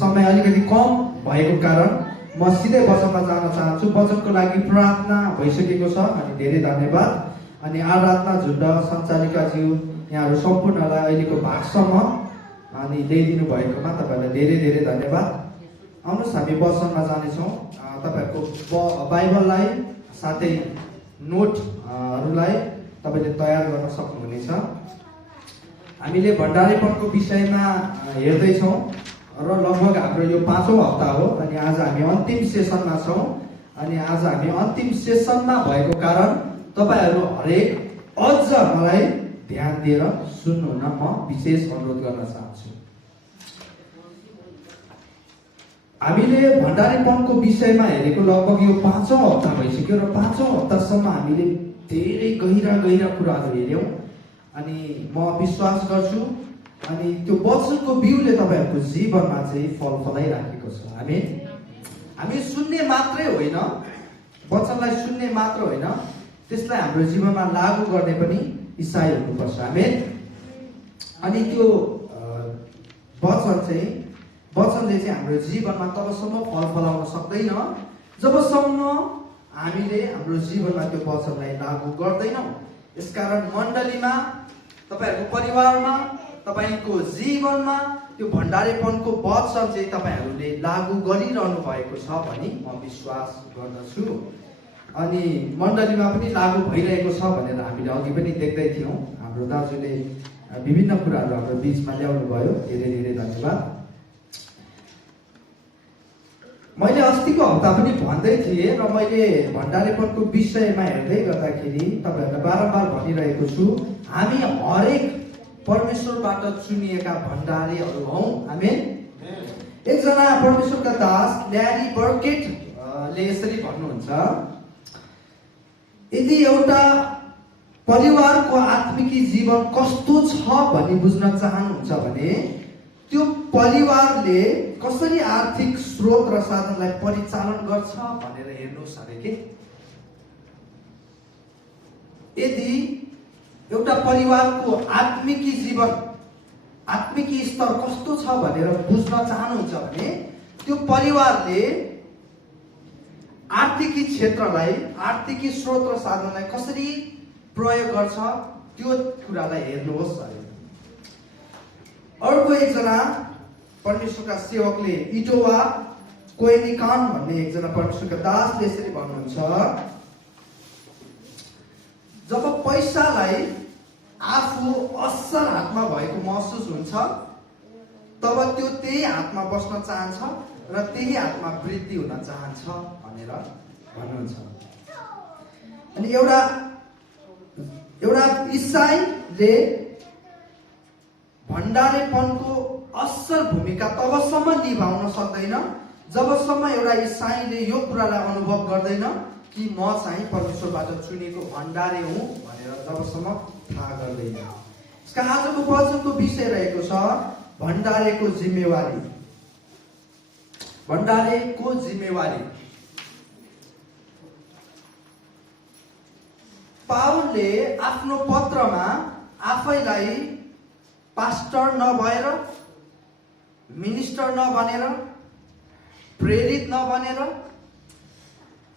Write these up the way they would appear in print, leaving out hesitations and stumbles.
समय अलिकति कम भएको कारण म सिधै वचनमा जान चाहन्छु। वचनको लागि प्रार्थना भइसकेको छ अनि धेरै धन्यवाद। अनि आराधना झुन्ड सञ्चालिकाज्यू यहाँहरू सम्पूर्णलाई अहिलेको भागसम्म अनि ल्याइदिनु भएकोमा तपाईँहरूलाई धेरै धेरै धन्यवाद। आउनुहोस् हामी वचनमा जानेछौँ। तपाईँहरूको बाइबललाई साथै नोटहरूलाई तपाईँले तयार गर्न सक्नुहुनेछ। हामीले भण्डारीपनको विषयमा हेर्दैछौँ र लगभग हाम्रो यो 5औं हप्ता हो अनि आज हामी अन्तिम सेसनमा छौँ। अनि आज हामी अन्तिम सेसनमा भएको कारण तपाईँहरू हरेक अझ मलाई ध्यान दिएर सुन्नुहुन म विशेष अनुरोध गर्न चाहन्छु। हामीले भण्डारीपनको विषयमा हेरेको लगभग यो 5औं हप्ता भइसक्यो र 5औं हप्तासम्म हामीले धेरै गहिरा गहिरा कुराहरू हेऱ्यौँ। अनि म विश्वास गर्छु अनि त्यो वचनको बिउले तपाईँहरूको जीवनमा चाहिँ फल फलाइराखेको छ। हामी सुन्ने मात्रै होइन, वचनलाई सुन्ने मात्र होइन, त्यसलाई हाम्रो जीवनमा लागू गर्ने पनि इसाई हुनुपर्छ। अनि त्यो वचनले चाहिँ हाम्रो जीवनमा तबसम्म फल फलाउन सक्दैन जबसम्म हामीले हाम्रो जीवनमा त्यो वचनलाई लागू गर्दैनौँ। यसकारण मण्डलीमा, तपाईँहरूको परिवारमा, तपाईँको जीवनमा त्यो भण्डारीपनको वचन चाहिँ तपाईँहरूले लागू गरिरहनु भएको छ भनी म विश्वास गर्दछु। अनि मण्डलीमा पनि लागू भइरहेको छ भनेर हामीले अघि पनि देख्दै थियौँ। हाम्रो दाजुले विभिन्न कुराहरू हाम्रो बिचमा ल्याउनु भयो, धेरै धेरै धन्यवाद। मैले अस्तिको हप्ता पनि भन्दै थिएँ र मैले भण्डारीपनको विषयमा हेर्दै गर्दाखेरि तपाईँहरूलाई बारम्बार भनिरहेको छु, हामी हरेक परमेश्वरबाट चुनिएका भण्डारीहरू हौँ। आमेन। एकजना परमेश्वरका दास ल्यारी बर्केटले यसरी भन्नुहुन्छ, यदि एउटा परिवारको आत्मिकी जीवन कस्तो छ भनी बुझ्न चाहनुहुन्छ भने त्यो परिवारले कसरी आर्थिक स्रोत र साधनलाई परिचालन गर्छ भनेर हेर्नुहोस् अरे के। यदि एउटा परिवारको आत्मिकी जीवन, आत्मिकी स्तर कस्तो छ भनेर बुझ्न चाहनुहुन्छ भने त्यो परिवारले आर्थिकी क्षेत्रलाई, आर्थिकी स्रोत र साधनलाई कसरी प्रयोग गर्छ त्यो कुरालाई हेर्नुहोस् अरे। अर्को एकजना परमेश्वरका सेवकले, इटोवा कोएनिकान भन्ने एकजना परमेश्वरका दासले यसरी भन्नुहुन्छ, जब पैसालाई आफू असल हातमा भएको महसुस हुन्छ तब त्यो त्यही हातमा बस्न चाहन्छ र त्यही हातमा वृद्धि हुन चाहन्छ भनेर भन्नुहुन्छ। अनि एउटा इसाईले भण्डारीपनको असल भूमिका तबसम्म निभाउन सक्दैन जबसम्म एउटा इसाईले यो कुरालाई अनुभव गर्दैन कि म चाहिँ परमेश्वरबाट चुनेको भण्डारी हुँ भनेर जबसम्म थाहा गर्दैन। यसका आजको वचनको विषय रहेको छ भण्डारीको जिम्मेवारी। भण्डारीको जिम्मेवारी। पाउलले आफ्नो पत्रमा आफैलाई पास्टर नभएर, मिनिस्टर नबनेर, प्रेरित नबनेर,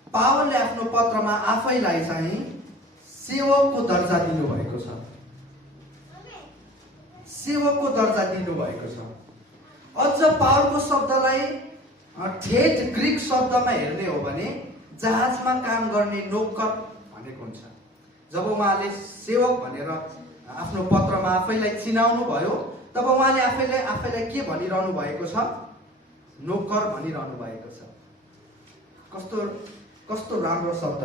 पावलले आफ्नो पत्रमा आफैलाई चाहिँ सेवकको दर्जा दिनुभएको छ। सेवकको दर्जा दिनुभएको छ। अझ पावलको शब्दलाई ठेट ग्रीक शब्दमा हेर्ने हो भने जहाजमा काम गर्ने नोकर भनेको हुन्छ। जब उहाँले सेवक भनेर आफ्नो पत्रमा आफैलाई चिनाउनु भयो तब उहाँले आफैलाई के भनिरहनु भएको छ? नोकर भनिरहनु भएको छ। कस्तो राम्रो शब्द।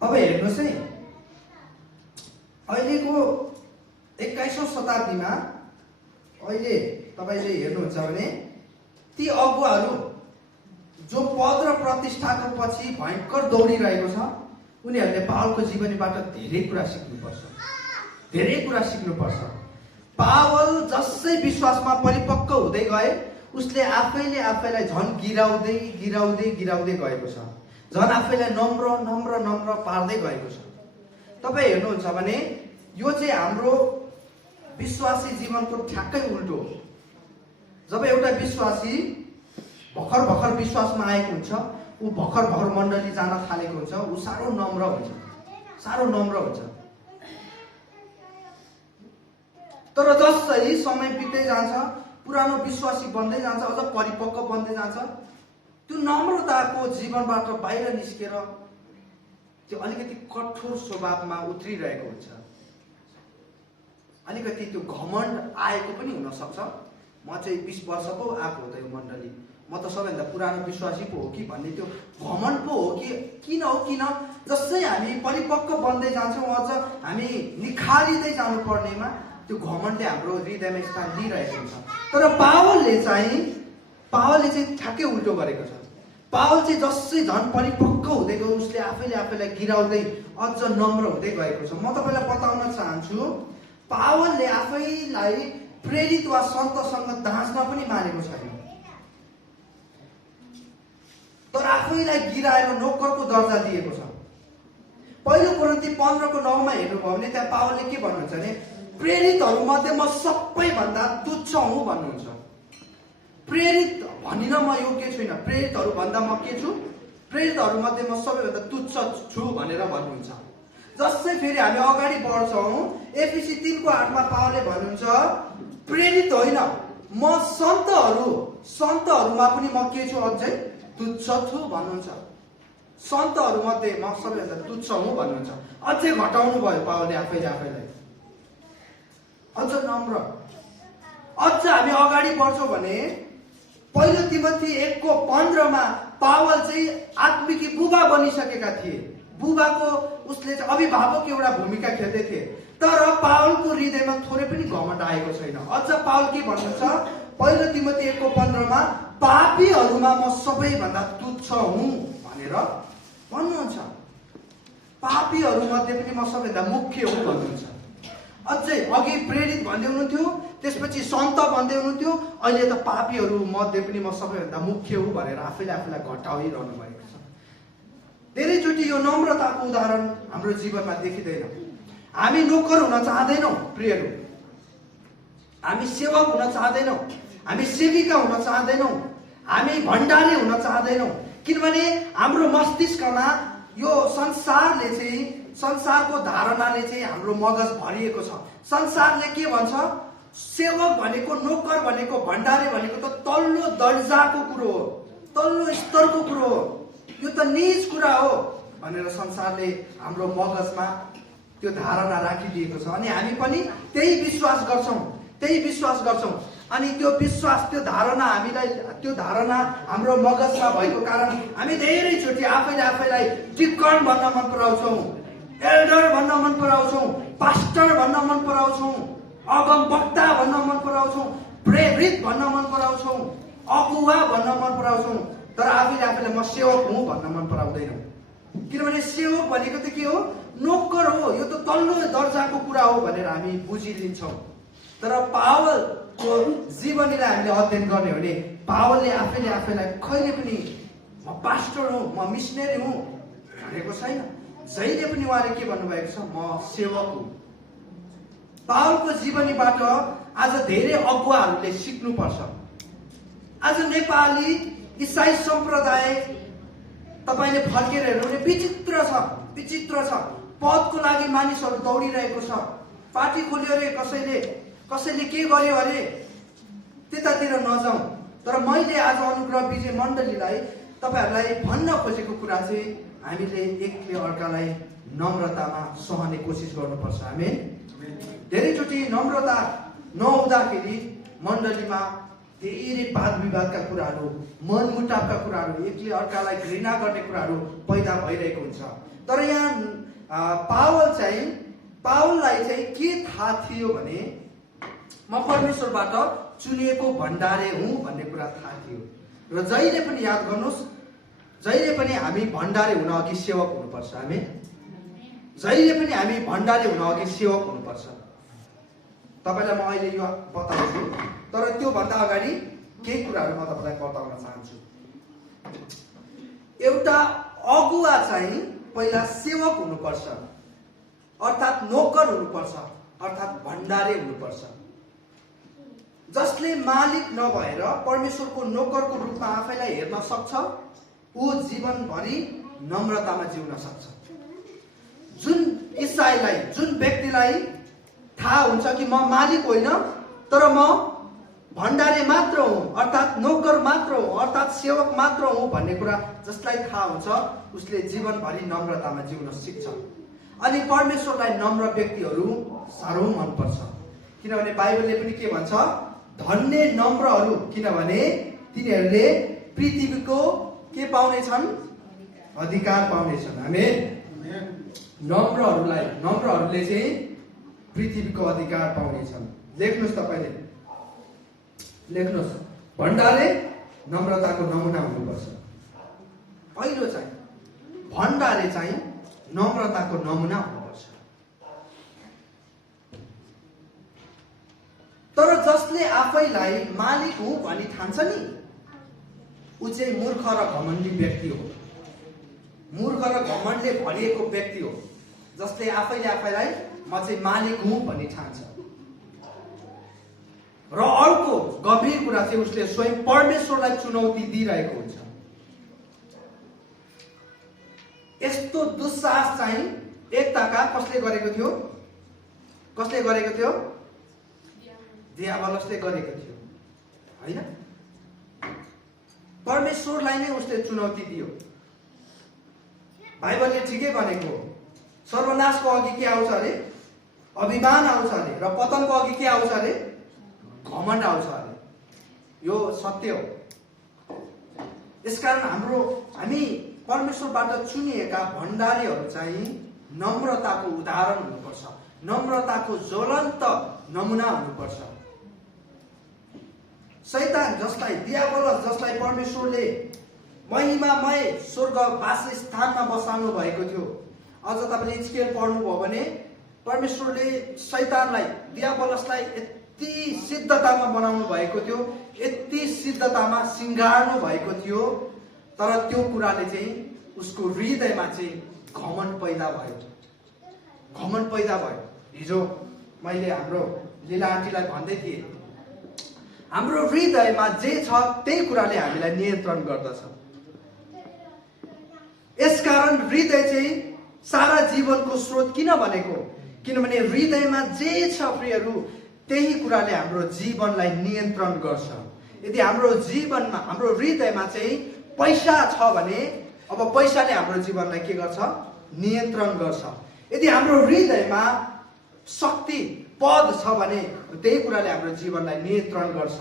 अब हेर्नुहोस् है, अहिलेको 21औं शताब्दीमा अहिले तपाईले हेर्नुहुन्छ भने ती अगुवाहरू जो पद र प्रतिष्ठाको पछि भयंकर दौडिरहेको छ उनीहरूले पावलको जीवनीबाट धेरै कुरा सिक्नुपर्छ। पावल जसै विश्वासमा परिपक्व हुँदै गए उसले आफैलाई झन् गिराउँदै गएको छ। झन् आफैलाई नम्र पार्दै गएको छ। तपाईँ हेर्नुहुन्छ भने यो चाहिँ हाम्रो विश्वासी जीवनको ठ्याक्कै उल्टो हो। जब एउटा विश्वासी भर्खर विश्वासमा आएको हुन्छ, ऊ भर्खर मण्डली जान थालेको हुन्छ, ऊ साह्रो नम्र हुन्छ। तर जसै समय बित्दै जान्छ, पुरानो विश्वासी बन्दै जान्छ, अझ परिपक्व बन्दै जान्छ, त्यो नम्रताको जीवनबाट बाहिर निस्केर त्यो अलिकति कठोर स्वभावमा उत्रिरहेको हुन्छ। अलिकति त्यो घमण्ड आएको पनि हुन सक्छ। म चाहिँ 20 वर्ष पो आएको हो त यो मण्डली, म त सबैभन्दा पुरानो विश्वासी पो हो कि भन्ने त्यो घमण्ड पो हो कि किन जसै हामी परिपक्व बन्दै जान्छौँ, अझ हामी निखारिँदै जानुपर्नेमा त्यो घमण्डले हाम्रो हृदयमा स्थान लिइरहेको हुन्छ। तर पावलले चाहिँ ठ्याक्कै उल्टो गरेको छ। पावल चाहिँ जसै झन् परिपक्व हुँदै गयो, उसले आफैलाई गिराउँदै अझ नम्र हुँदै गएको छ। म तपाईँलाई बताउन चाहन्छु, पावलले आफैलाई प्रेरित वा सन्तसँग दाँच्न पनि मानेको छैन, तर आफैलाई गिराएर नोकरको दर्जा दिएको छ। पहिलो कोरिन्थी 15:9 हेर्नुभयो भने त्यहाँ पावलले के भन्नुहुन्छ भने, प्रेरितहरूमध्ये म सबैभन्दा तुच्छ हुँ भन्नुहुन्छ। प्रेरित भनिन म योग्य छुइनँ, प्रेरितहरूभन्दा म के छु, प्रेरितहरूमध्ये म सबैभन्दा तुच्छ छु भनेर भन्नुहुन्छ। जसै फेरि हामी अगाडि बढ्छौँ, एफिसी 3:8 पावलले भन्नुहुन्छ, प्रेरित होइन म सन्तहरूमा पनि म के छु, अझै तुच्छ छु भन्नुहुन्छ। सन्तहरूमध्ये म सबैभन्दा तुच्छ हुँ भन्नुहुन्छ। अझै घटाउनु भयो पावलले आफैलाई, अझ नम्र। अझ हामी अगाडि बढ्छौँ भने पहिलो तिमोथी 1:15 पावल चाहिँ आत्मिकी बुबा बनिसकेका थिए। बुबाको उसले चाहिँ अभिभावक एउटा भूमिका खेल्दै थिए। तर पावलको हृदयमा थोरै पनि घमण्ड आएको छैन। अझ पावल के भन्नुहुन्छ, पहिलो तिमोथी 1:15 पापीहरूमा म सबैभन्दा तुच्छ हुँ भनेर भन्नुहुन्छ। पापीहरूमध्ये पनि म सबैभन्दा मुख्य हुँ भन्नुहुन्छ। अझै अघि प्रेरित भन्दै हुनुहुन्थ्यो, त्यसपछि सन्त भन्दै हुनुहुन्थ्यो, अहिले त पापीहरू मध्ये पनि म सबैभन्दा मुख्य हुँ भनेर आफैलाई घटाइरहनु भएको छ। धेरैचोटि यो नम्रताको उदाहरण हाम्रो जीवनमा देखिँदैन। हामी नोकर हुन चाहँदैनौँ प्रियहरू, हामी सेवक हुन चाहँदैनौँ, हामी सेविका हुन चाहँदैनौँ, हामी भण्डारी हुन चाहँदैनौँ, किनभने हाम्रो मस्तिष्कमा यो संसारको धारणाले चाहिँ हाम्रो मगज भरिएको छ। संसारले के भन्छ, सेवक भनेको, नोकर भनेको, भण्डारी भनेको त तल्लो दर्जाको कुरो हो, तल्लो स्तरको कुरो हो, यो त नीच कुरा हो भनेर संसारले हाम्रो मगजमा त्यो धारणा राखिदिएको छ। अनि हामी पनि त्यही विश्वास गर्छौँ। अनि त्यो विश्वास, त्यो धारणा हाम्रो मगजमा भएको कारण हामी धेरैचोटि आफैलाई डिकन भन्न मन पराउँछौँ, एल्डर भन्न मन पराउँछौँ, पास्टर भन्न मन पराउँछौँ, अगम वक्ता भन्न मन पराउँछौँ, प्रेरित भन्न मन पराउँछौँ, अगुवा भन्न मन पराउँछौँ। तर आफैलाई म सेवक हुँ भन्न मन पराउँदैनौँ। किनभने सेवक भनेको त के हो, नोकर हो, यो त तल्लो दर्जाको कुरा हो भनेर हामी बुझिदिन्छौँ। तर पावलको जीवनीलाई हामीले अध्ययन गर्ने हो भने पावलले आफैलाई कहिले पनि म पास्टर हुँ, म मिसनरी हुँ भनेको छैन। जहिले पनि उहाँले के भन्नुभएको छ, म सेवक हुँ। पावलको जीवनीबाट आज धेरै अगुवाहरूले सिक्नुपर्छ। आज नेपाली इसाई सम्प्रदाय तपाईँले फर्केर हेर्नु भने विचित्र छ। पदको लागि मानिसहरू दौडिरहेको छ। पार्टी खोल्यो अरे, कसैले के गर्यो अरे, त्यतातिर नजाउँ। तर मैले आज अनुग्रह विजय मण्डलीलाई तपाईँहरूलाई भन्न खोजेको कुरा चाहिँ हामीले एकले अर्कालाई नम्रतामा सहने कोसिस गर्नुपर्छ। हामी धेरैचोटि नम्रता नहुँदाखेरि मण्डलीमा धेरै वाद विवादका कुराहरू, मनमुटावका कुराहरू, एकले अर्कालाई घृणा गर्ने कुराहरू पैदा भइरहेको हुन्छ। तर यहाँ पावललाई चाहिँ के थाहा थियो भने म परमेश्वरबाट चुनिएको भण्डारे हुँ भन्ने कुरा थाहा थियो। र जहिले पनि याद गर्नुहोस्, जहिले पनि हामी भण्डारे हुन अघि सेवक हुनुपर्छ। हामी जहिले पनि हामी भण्डारे हुन अघि सेवक हुनुपर्छ। तपाईँलाई म अहिले यो बताउँछु, तर त्योभन्दा अगाडि केही कुराहरू म तपाईँलाई बताउन चाहन्छु। एउटा अगुवा चाहिँ पहिला सेवक हुनुपर्छ, अर्थात् नोकर हुनुपर्छ, अर्थात् भण्डारे हुनुपर्छ। जसले मालिक नभएर परमेश्वरको नोकरको रूपमा आफैलाई हेर्न सक्छ, ऊ जीवनभरि नम्रतामा जिउन सक्छ। जुन ईसाईलाई, जुन व्यक्तिलाई थाहा हुन्छ कि म मालिक होइन तर म भण्डारे मात्र हुँ, अर्थात् नोकर मात्र हुँ, अर्थात् सेवक मात्र हुँ भन्ने कुरा जसलाई थाहा हुन्छ, उसले जीवनभरि नम्रतामा जिउन सिक्छ। अनि परमेश्वरलाई नम्र व्यक्तिहरू साह्रो मनपर्छ, किनभने बाइबलले पनि के भन्छ, धन्य नम्रहरू, किनभने तिनीहरूले पृथ्वीको के पाउनेछन्, अधिकार पाउनेछन्। आमेन। नम्रहरूले चाहिँ पृथ्वीको अधिकार पाउनेछन्। लेख्नुहोस्, तपाईँले लेख्नुहोस्, भण्डारे नम्रताको नमुना हुनुपर्छ। पहिलो चाहिँ भण्डारे चाहिँ नम्रताको नमुना हुनुपर्छ। तर जसले आफैलाई मालिक हुँ भनी ठान्छ नि, ऊ चाहिँ मूर्ख र घमण्डी व्यक्ति हो। मूर्ख र घमण्डले भरिएको व्यक्ति हो, जसले आफैले आफैलाई म चाहिँ मालिक हुँ भनी ठान्छ। र अर्को गम्भीर कुरा चाहिँ उसले स्वयं परमेश्वरलाई चुनौती दिइरहेको हुन्छ। यस्तो दुस्साहस चाहिँ एकताका कसले गरेको थियो? कसले गरेको थियो? दियाबलसले गरेको थियो, होइन? परमेश्वरलाई नै उसले चुनौती दियो। बाइबलले ठिकै भनेको हो। सर्वनाशको अघि के आउँछ अरे? अभिमान आउँछ अरे। र पतनको अघि के आउँछ अरे? घमण्ड आउँछ अरे। यो सत्य हो। यसकारण हामी परमेश्वरबाट चुनिएका भण्डारीहरू चाहिँ नम्रताको उदाहरण हुनुपर्छ, नम्रताको ज्वलन्त नमुना हुनुपर्छ। शैतान जसलाई, दियाबलस जसलाई परमेश्वरले महिमामय स्वर्ग वासस्थानमा बसाल्नु भएको थियो, अझ तपाईँले हिजकियल पढ्नुभयो भने परमेश्वरले शैतानलाई, दियाबलसलाई यति सिद्धतामा बनाउनु भएको थियो, यति सिद्धतामा सिंगार्नु भएको थियो, तर त्यो कुराले चाहिँ उसको हृदयमा चाहिँ घमण्ड पैदा भयो। घमण्ड पैदा भयो। हिजो मैले हाम्रो लीला आन्टीलाई भन्दै थिएँ, हाम्रो हृदयमा जे छ त्यही कुराले हामीलाई नियन्त्रण गर्दछ। यसकारण हृदय चाहिँ सारा जीवनको स्रोत किन भनेको? किनभने हृदयमा जे छ प्रियहरू, त्यही कुराले हाम्रो जीवनलाई नियन्त्रण गर्छ। यदि हाम्रो जीवनमा, हाम्रो हृदयमा चाहिँ पैसा छ भने अब पैसाले हाम्रो जीवनलाई के गर्छ? नियन्त्रण गर्छ। यदि हाम्रो हृदयमा शक्ति, पद छ भने त्यही कुराले हाम्रो जीवनलाई नियन्त्रण गर्छ।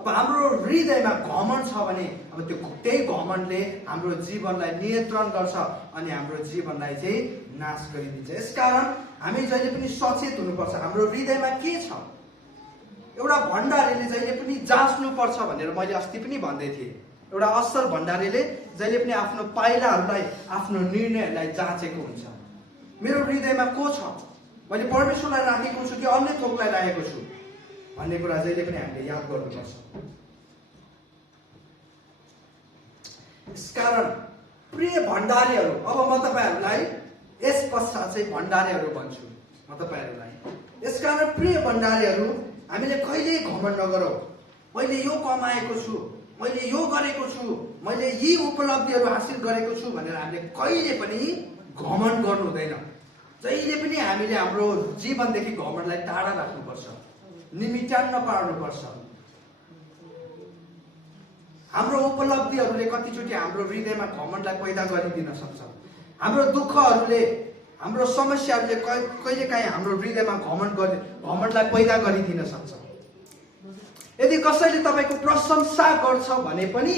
अब हाम्रो हृदयमा घमण्ड छ भने अब त्यही घमण्डले हाम्रो जीवनलाई नियन्त्रण गर्छ अनि हाम्रो जीवनलाई चाहिँ नाश गरिदिन्छ। यसकारण हामी जहिले पनि सचेत हुनुपर्छ, हाम्रो हृदयमा के छ। एउटा भण्डारीले जहिले पनि जाँच्नुपर्छ भनेर मैले अस्ति पनि भन्दै थिएँ। एउटा असल भण्डारीले जहिले पनि आफ्नो पाइलाहरूलाई, आफ्नो निर्णयहरूलाई जाँचेको हुन्छ। मेरो हृदयमा को छ? मैले परमेश्वरलाई राखेको छु कि अन्य थोकलाई राखेको छु भन्ने कुरा जहिले पनि हामीले याद गर्नुपर्छ। यसकारण प्रिय भण्डारीहरू, अब म तपाईँहरूलाई यस पश्चात चाहिँ भण्डारीहरू भन्छु म तपाईँहरूलाई। यसकारण प्रिय भण्डारीहरू, हामीले कहिल्यै घमण्ड नगरौँ। मैले यो कमाएको छु, मैले यो गरेको छु, मैले यी उपलब्धिहरू हासिल गरेको छु भनेर हामीले कहिले पनि घमण्ड गर्नु हुँदैन। जहिले पनि हामीले हाम्रो जीवनदेखि घमण्डलाई टाढा राख्नुपर्छ, निमित्यान्न पार्नुपर्छ। हाम्रो उपलब्धिहरूले कतिचोटि हाम्रो हृदयमा घमण्डलाई पैदा गरिदिन सक्छ। हाम्रो दुःखहरूले, हाम्रो समस्याहरूले कहिलेकाहीँ हाम्रो हृदयमा घमण्डलाई पैदा गरिदिन सक्छ। यदि कसैले तपाईँको प्रशंसा गर्छ भने पनि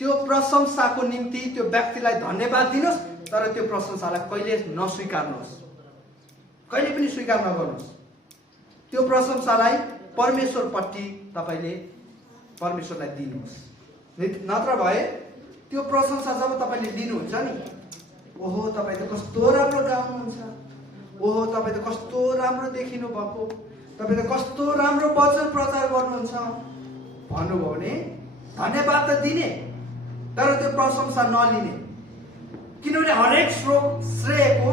त्यो प्रशंसाको निम्ति त्यो व्यक्तिलाई धन्यवाद दिनुहोस्, तर त्यो प्रशंसालाई कहिले नस्वीकार्नुहोस्, कहिले पनि स्वीकार नगर्नुहोस्। त्यो प्रशंसालाई परमेश्वरपट्टि तपाईँले परमेश्वरलाई दिनुहोस्। नत्र भए त्यो प्रशंसा जब तपाईँले दिनुहुन्छ नि, ओहो तपाईँ त कस्तो राम्रो गाउनुहुन्छ, ओहो तपाईँ त कस्तो राम्रो देखिनु भएको, तपाईँ त कस्तो राम्रो वचन प्रचार गर्नुहुन्छ भन्नुभयो भने धन्यवाद त दिने, तर त्यो प्रशंसा नलिने। किनभने हरेक श्रेयको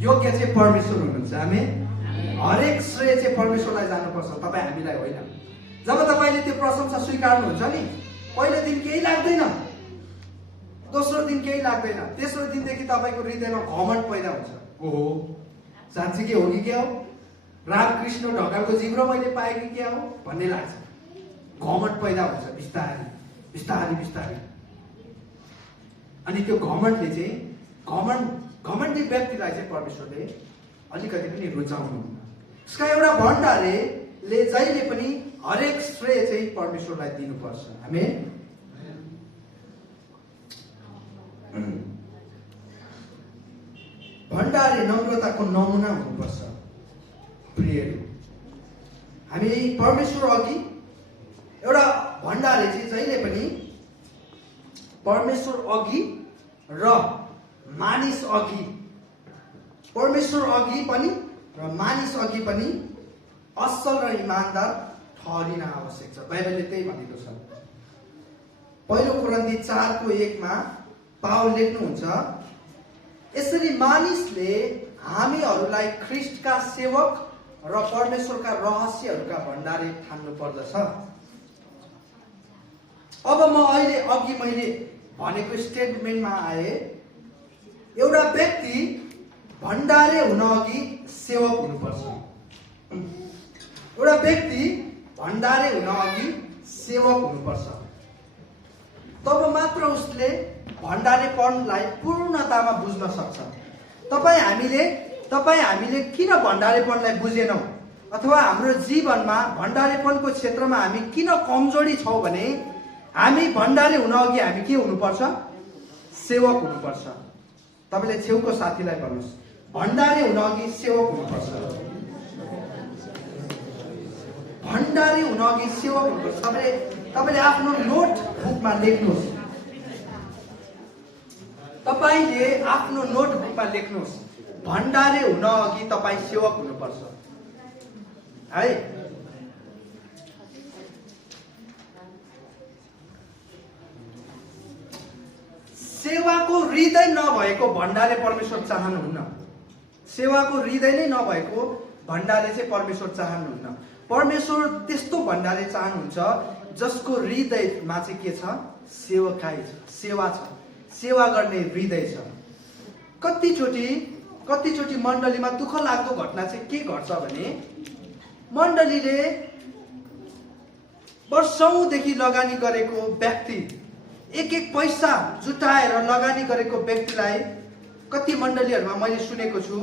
योग्य चाहिँ परमेश्वर हुनुहुन्छ। हामी हरेक श्रेय चाहिँ परमेश्वरलाई जानुपर्छ, तपाईँ हामीलाई होइन। जब तपाईँले त्यो प्रशंसा स्वीकार्नुहुन्छ नि, पहिलो दिन केही लाग्दैन, दोस्रो दिन केही लाग्दैन, तेस्रो दिनदेखि तपाईँको हृदयमा घमण्ड पैदा हुन्छ। ओहो, साँच्चीकै हो कि क्या हो, रामकृष्ण ढकालको जिब्रो मैले पाएँ कि क्या हो भन्ने लाग्छ। घमण्ड पैदा हुन्छ बिस्तारै बिस्तारै बिस्तारै। अनि त्यो घमण्डले चाहिँ घमण्डी व्यक्तिलाई चाहिँ परमेश्वरले अलिकति पनि रुचाउनुहुन्न। उसका एउटा भण्डारीले जहिले पनि हरेक श्रेय चाहिँ परमेश्वरलाई दिनुपर्छ। आमेन। भण्डारी नम्रताको नमुना हुनुपर्छ। प्रियहरू, हामी परमेश्वर अघि एउटा भण्डारी चाहिँ जहिले पनि परमेश्वर अघि र मानिस अघि, परमेश्वर अघि पनि र मानिस अघि पनि असल र इमानदार ठहरिन आवश्यक छ। बाइबलले त्यही भनेको छ। पहिलो कोरिन्थी 4:1 पावल लेख्नुहुन्छ, यसरी मानिसले हामीहरूलाई ख्रीष्टका सेवक र परमेश्वरका रहस्यहरूका भण्डारी ठान्नु पर्दछ। अब म अघि मैले भनेको स्टेटमेन्टमा आए, एउटा व्यक्ति भण्डारे हुन अघि सेवक हुनुपर्छ। एउटा व्यक्ति भण्डारे हुन अघि सेवक हुनुपर्छ, तब मात्र उसले भण्डारेपनलाई पूर्णतामा बुझ्न सक्छ। तपाईँ हामीले किन भण्डारेपनलाई बुझेनौँ अथवा हाम्रो जीवनमा भण्डारेपनको क्षेत्रमा हामी किन कमजोरी छौँ भने, हामी भण्डारे हुन अघि हामी के हुनुपर्छ? सेवक हुनुपर्छ। तपाईँले छेउको साथीलाई भन्नुहोस्, भण्डारे हुन अघि सेवक हुनुपर्छ। भण्डारे हुन अघि सेवक हुनुपर्छ। तपाईँले आफ्नो नोटबुकमा लेख्नुहोस्, तपाईँले आफ्नो नोटबुकमा लेख्नुहोस्, भण्डारे हुन अघि तपाईँ सेवक हुनुपर्छ है। सेवाको हृदय नभएको भण्डारे परमेश्वर चाहनुहुन्न। सेवाको हृदय नै नभएको भण्डारे चाहिँ परमेश्वर चाहनुहुन्न। परमेश्वर त्यस्तो भण्डारे चाहनुहुन्छ जसको हृदयमा चाहिँ के छ? सेवकाई छ, सेवा छ, सेवा गर्ने हृदय छ। कतिचोटि मण्डलीमा दुःख लाग्दो घटना चाहिँ के घट्छ भने, मण्डलीले वर्षौंदेखि लगानी गरेको व्यक्ति, एक पैसा जुटाएर लगानी गरेको व्यक्तिलाई, कति मण्डलीहरूमा मैले सुनेको छु,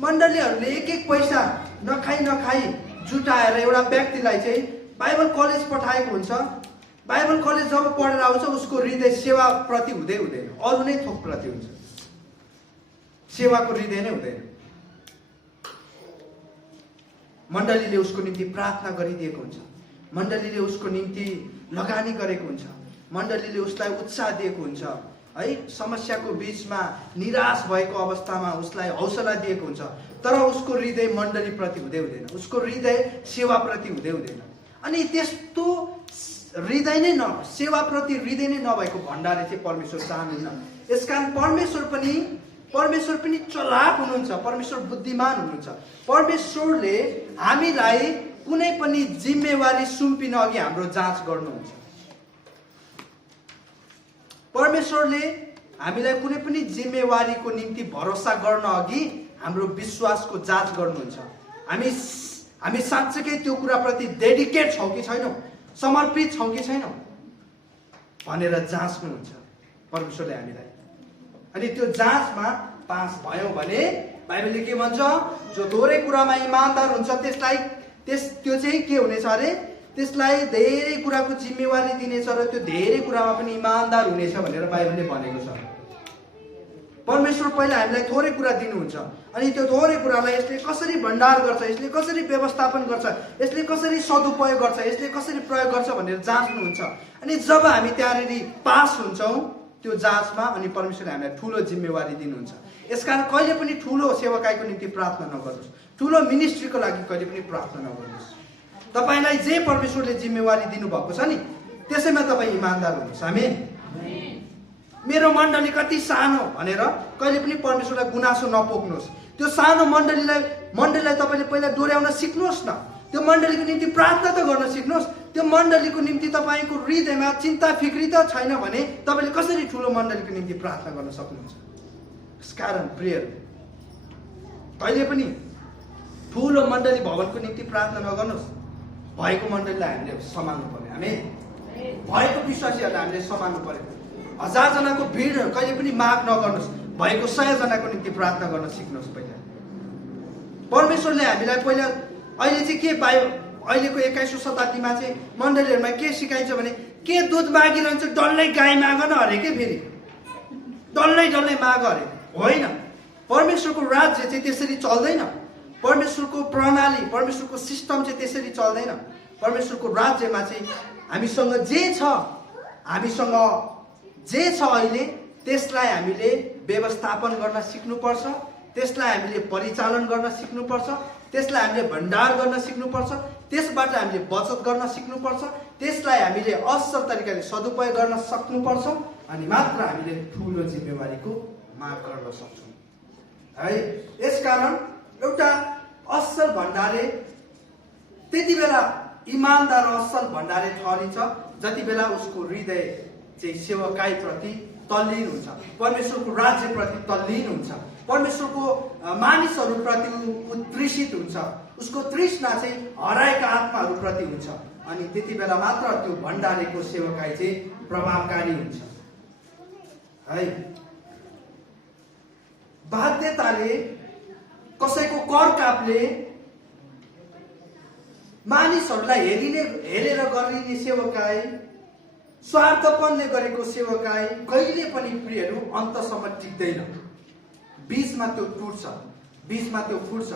मण्डलीहरूले एक पैसा नखाई जुटाएर एउटा व्यक्तिलाई चाहिँ बाइबल कलेज पठाएको हुन्छ। बाइबल कलेज जब पढेर आउँछ, उसको हृदय सेवा प्रति हुँदैन, अरू नै थोक प्रति हुन्छ, सेवाको हृदय नै हुँदैन। मण्डलीले उसको निम्ति प्रार्थना गरिदिएको हुन्छ, मण्डलीले उसको निम्ति लगानी गरेको हुन्छ, मण्डलीले उसलाई उत्साह दिएको हुन्छ है। समस्याको बीचमा निराश भएको अवस्थामा उसलाई हौसला दिएको हुन्छ, तर उसको हृदय मण्डलीप्रति हुँदैन, उसको हृदय सेवाप्रति हुँदैन। अनि त्यस्तो हृदय नै सेवाप्रति हृदय नै नभएको भण्डारे चाहिँ परमेश्वर चाहनुहुन्न। यसकारण परमेश्वर पनि चलाक हुनुहुन्छ, परमेश्वर बुद्धिमान हुनुहुन्छ। परमेश्वरले हामीलाई कुनै पनि जिम्मेवारी सुम्पिन अघि हाम्रो जाँच गर्नुहुन्छ। परमेश्वरले हामीलाई कुनै पनि जिम्मेवारीको निम्ति भरोसा गर्न अघि हाम्रो विश्वासको जाँच गर्नुहुन्छ। हामी साँच्चैकै त्यो कुराप्रति डेडिकेट छौँ कि छैनौँ, समर्पित छौँ कि छैनौँ भनेर जाँच्नुहुन्छ परमेश्वरले हामीलाई। अनि त्यो जाँचमा पास भयौँ भने बाइबलले के भन्छ? जो थोरै कुरामा इमानदार हुन्छ त्यो चाहिँ के हुनेछ अरे? त्यसलाई धेरै कुराको जिम्मेवारी दिनेछ र त्यो धेरै कुरामा पनि इमानदार हुनेछ भनेर बाइबलले भनेको छ। परमेश्वर पहिला हामीलाई थोरै कुरा दिनुहुन्छ, अनि त्यो थोरै कुरालाई यसले कसरी भण्डार गर्छ, यसले कसरी व्यवस्थापन गर्छ, यसले कसरी सदुपयोग गर्छ, यसले कसरी प्रयोग गर्छ भनेर जाँच्नुहुन्छ। अनि जब हामी त्यहाँनिर पास हुन्छौँ त्यो जाँचमा, अनि परमेश्वरले हामीलाई ठुलो जिम्मेवारी दिनुहुन्छ। यसकारण कहिले पनि ठुलो सेवकाईको निम्ति प्रार्थना नगर्नुहोस्, ठुलो मिनिस्ट्रीको लागि कहिले पनि प्रार्थना नगर्नुहोस्। तपाईँलाई जे परमेश्वरले जिम्मेवारी दिनुभएको छ नि, त्यसैमा तपाईँ इमानदार हुनुहोस्। आमेन। मेरो मण्डली कति सानो भनेर कहिले पनि परमेश्वरलाई गुनासो नपोक्नुहोस्। त्यो सानो मण्डलीलाई मण्डलीलाई तपाईँले पहिला डोर्याउन सिक्नुहोस् न। त्यो मण्डलीको निम्ति प्रार्थना त गर्न सिक्नुहोस्। त्यो मण्डलीको निम्ति तपाईँको हृदयमा चिन्ता फिक्री त छैन भने तपाईँले कसरी ठुलो मण्डलीको निम्ति प्रार्थना गर्न सक्नुहुन्छ? यसकारण प्रियहरू, कहिले पनि ठुलो मण्डली भवनको निम्ति प्रार्थना नगर्नुहोस्। भएको मण्डलीलाई हामीले सम्हाल्नु पर्यो। हामी भएको विश्वासीहरूलाई हामीले सम्हाल्नु पर्यो। 1000 जनाको भिड कहिले पनि माग नगर्नुहोस्। भएको 100 जनाको निम्ति प्रार्थना गर्न सिक्नुहोस्। पहिला परमेश्वरले हामीलाई पहिला अहिले चाहिँ के पायो, अहिलेको 21औं शताब्दीमा चाहिँ मण्डलीहरूमा के सिकाइन्छ भने के दुध मागिरहन्छ, डल्लै गाई माग न अरे के, फेरि डल्लै माग अरे। होइन, परमेश्वरको राज्य चाहिँ त्यसरी चल्दैन। परमेश्वरको प्रणाली, परमेश्वरको सिस्टम चाहिँ त्यसरी चल्दैन। परमेश्वरको राज्यमा चाहिँ हामीसँग जे छ अहिले त्यसलाई हामीले व्यवस्थापन गर्न सिक्नुपर्छ। त्यसलाई हामीले परिचालन गर्न सिक्नुपर्छ। त्यसलाई हामीले भण्डार गर्न सिक्नुपर्छ। त्यसबाट हामीले बचत गर्न सिक्नुपर्छ। त्यसलाई हामीले असल तरिकाले सदुपयोग गर्न सक्नुपर्छ। अनि मात्र हामीले ठुलो जिम्मेवारीको माग गर्न सक्छौँ है। यसकारण एउटा असल भण्डारे त्यति बेला इमानदार असल भण्डारे ठहरिन्छ जति बेला उसको हृदय चाहिँ सेवकाई प्रति तल्लीन हुन्छ, परमेश्वरको राज्यप्रति तल्लीन हुन्छ, परमेश्वरको मानिसहरूप्रति तृषित हुन्छ, उसको तृष्णा चाहिँ हराएका आत्माहरूप्रति हुन्छ। अनि त्यति बेला मात्र त्यो भण्डारेको सेवकाई चाहिँ प्रभावकारी हुन्छ है। बाध्यताले, कसैको कर कापले, मानिसहरूलाई हेरेर गरिने सेवकाई, स्वार्थपनले गरेको सेवकाई कहिले पनि प्रियहरू अन्तसम्म टिक्दैन। बीचमा त्यो टुट्छ, बीचमा त्यो फुट्छ।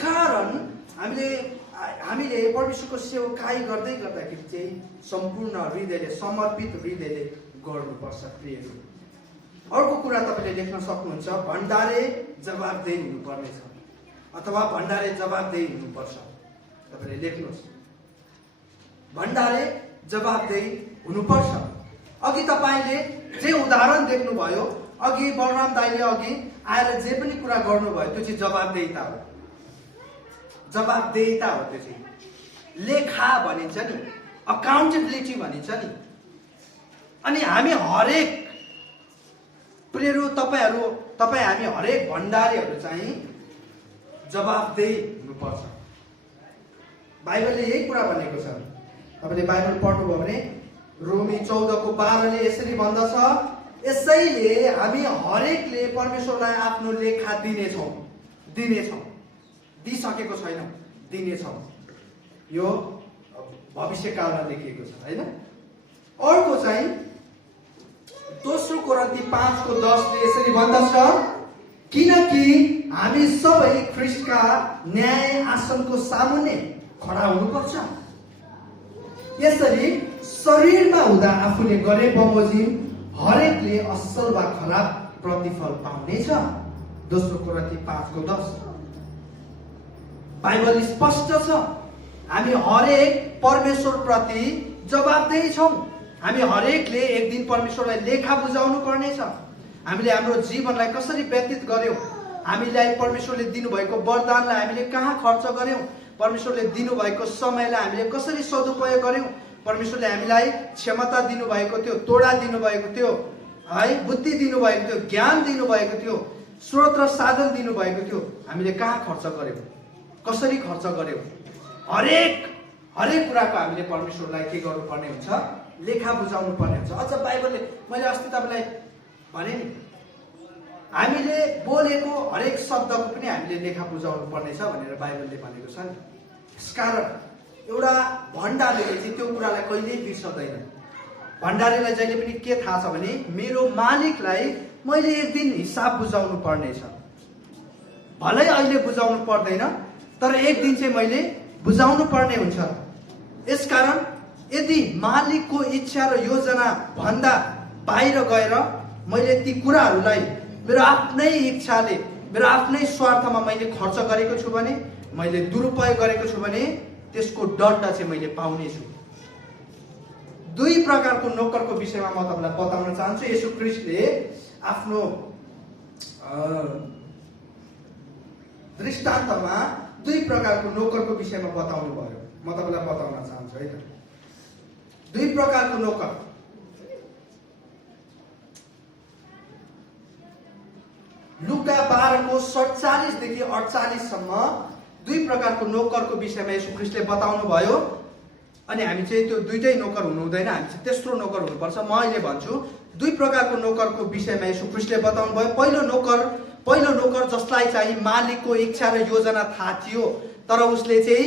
कारण हामीले परमेश्वरको सेवकाई गर्दै गर्दाखेरि चाहिँ सम्पूर्ण हृदयले, समर्पित हृदयले गर्नुपर्छ प्रियहरू। अर्को कुरा तपाईँले लेख्न सक्नुहुन्छ, भण्डारे जवाबदेही हुनुपर्नेछ अथवा भण्डारे जवाबदेही हुनुपर्छ। तपाईँले लेख्नुहोस्, भण्डारे जवाबदेही हुनुपर्छ। अघि तपाईँले जे उदाहरण देख्नुभयो, अघि बलराम दाइले अघि आएर जे पनि कुरा गर्नुभयो, त्यो चाहिँ जवाबदेहिता हो। जवाबदेहिता हो त्यो चाहिँ। लेखा भनिन्छ नि, अकाउन्टेबिलिटी भनिन्छ नि। अनि हामी हरेक प्रियहरू, हामी हरेक भण्डारीहरू चाहिँ जवाबदेही हुनुपर्छ। बाइबलले यही कुरा भनेको छ। तपाईँले बाइबल पढ्नुभयो भने रोमी 14:12ले यसरी भन्दछ, यसैले हामी हरेकले परमेश्वरलाई आफ्नो लेखा दिनेछौँ। दिइसकेको छैनौँ, दिनेछौँ। यो भविष्यकालमा लेखिएको छ होइन। अर्को चाहिँ दोस्रो कोरिन्थी 5:10ले यसरी भन्दछ, किनकि हामी सबै ख्रीष्टका न्याय आसनको सामुन्ने खडा हुनुपर्छ। यसरी शरीरमा हुँदा आफूले गरे बमोजिम हरेकले असल वा खराब प्रतिफल पाउनेछ। दोस्रो कोरिन्थी 5:10। बाइबल स्पष्ट छ। हामी हरेक परमेश्वर प्रति जवाबदेही छौँ। हामी हरेकले एक दिन परमेश्वरलाई लेखा बुझाउनु पर्नेछ। हामीले हाम्रो जीवनलाई कसरी व्यतीत गर्यौँ, हामीलाई परमेश्वरले दिनुभएको वरदानलाई हामीले कहाँ खर्च गर्यौँ, परमेश्वरले दिनुभएको समयलाई हामीले कसरी सदुपयोग गर्यौँ, परमेश्वरले हामीलाई क्षमता दिनुभएको थियो, तोडा दिनुभएको थियो है, बुद्धि दिनुभएको थियो, ज्ञान दिनुभएको थियो, स्रोत र साधन दिनुभएको थियो, हामीले कहाँ खर्च गर्यौँ, कसरी खर्च गर्यौँ, हरेक कुराको हामीले परमेश्वरलाई के गर्नुपर्ने हुन्छ, लेखा बुझाउनु पर्ने हुन्छ। अझ बाइबलले, मैले अस्ति तपाईँलाई भने नि, हामीले बोलेको हरेक शब्दको पनि हामीले लेखा बुझाउनु पर्नेछ भनेर बाइबलले भनेको छ नि। यसकारण एउटा भण्डारीले चाहिँ त्यो कुरालाई कहिल्यै बिर्सदैन। भण्डारीलाई जहिले पनि के थाहा छ भने मेरो मालिकलाई मैले एक दिन हिसाब बुझाउनु पर्नेछ। भलै अहिले बुझाउनु पर्दैन, तर एक दिन चाहिँ मैले बुझाउनु पर्ने हुन्छ। यसकारण यदि मालिकको इच्छा र योजना भन्दा बाहिर गएर मैले ती कुराहरूलाई मेरो आफ्नै इच्छाले, मेरो आफ्नै स्वार्थमा मैले खर्च गरेको छु भने, मैले दुरुपयोग गरेको छु भने त्यसको दण्ड चाहिँ मैले पाउने छु। दुई प्रकारको नोकरको विषयमा म तपाईँलाई बताउन चाहन्छु। येशू ख्रीष्टले आफ्नो दृष्टान्तमा दुई प्रकारको नोकरको विषयमा बताउनु भयो। म तपाईँलाई बताउन चाहन्छु है त। दुई प्रकारको नोकर। लुका 12:47 देखि 48 सम्म दुई प्रकारको नोकरको विषयमा येशू ख्रीष्टले बताउनु भयो। अनि हामी चाहिँ त्यो दुईटै नोकर हुनु हुँदैन, हामी चाहिँ तेस्रो नोकर हुनुपर्छ। म अहिले भन्छु दुई प्रकारको नोकरको विषयमा येशू ख्रीष्टले बताउनु भयो। पहिलो नोकर जसलाई चाहिँ मालिकको इच्छा र योजना थाहा थियो, तर उसले चाहिँ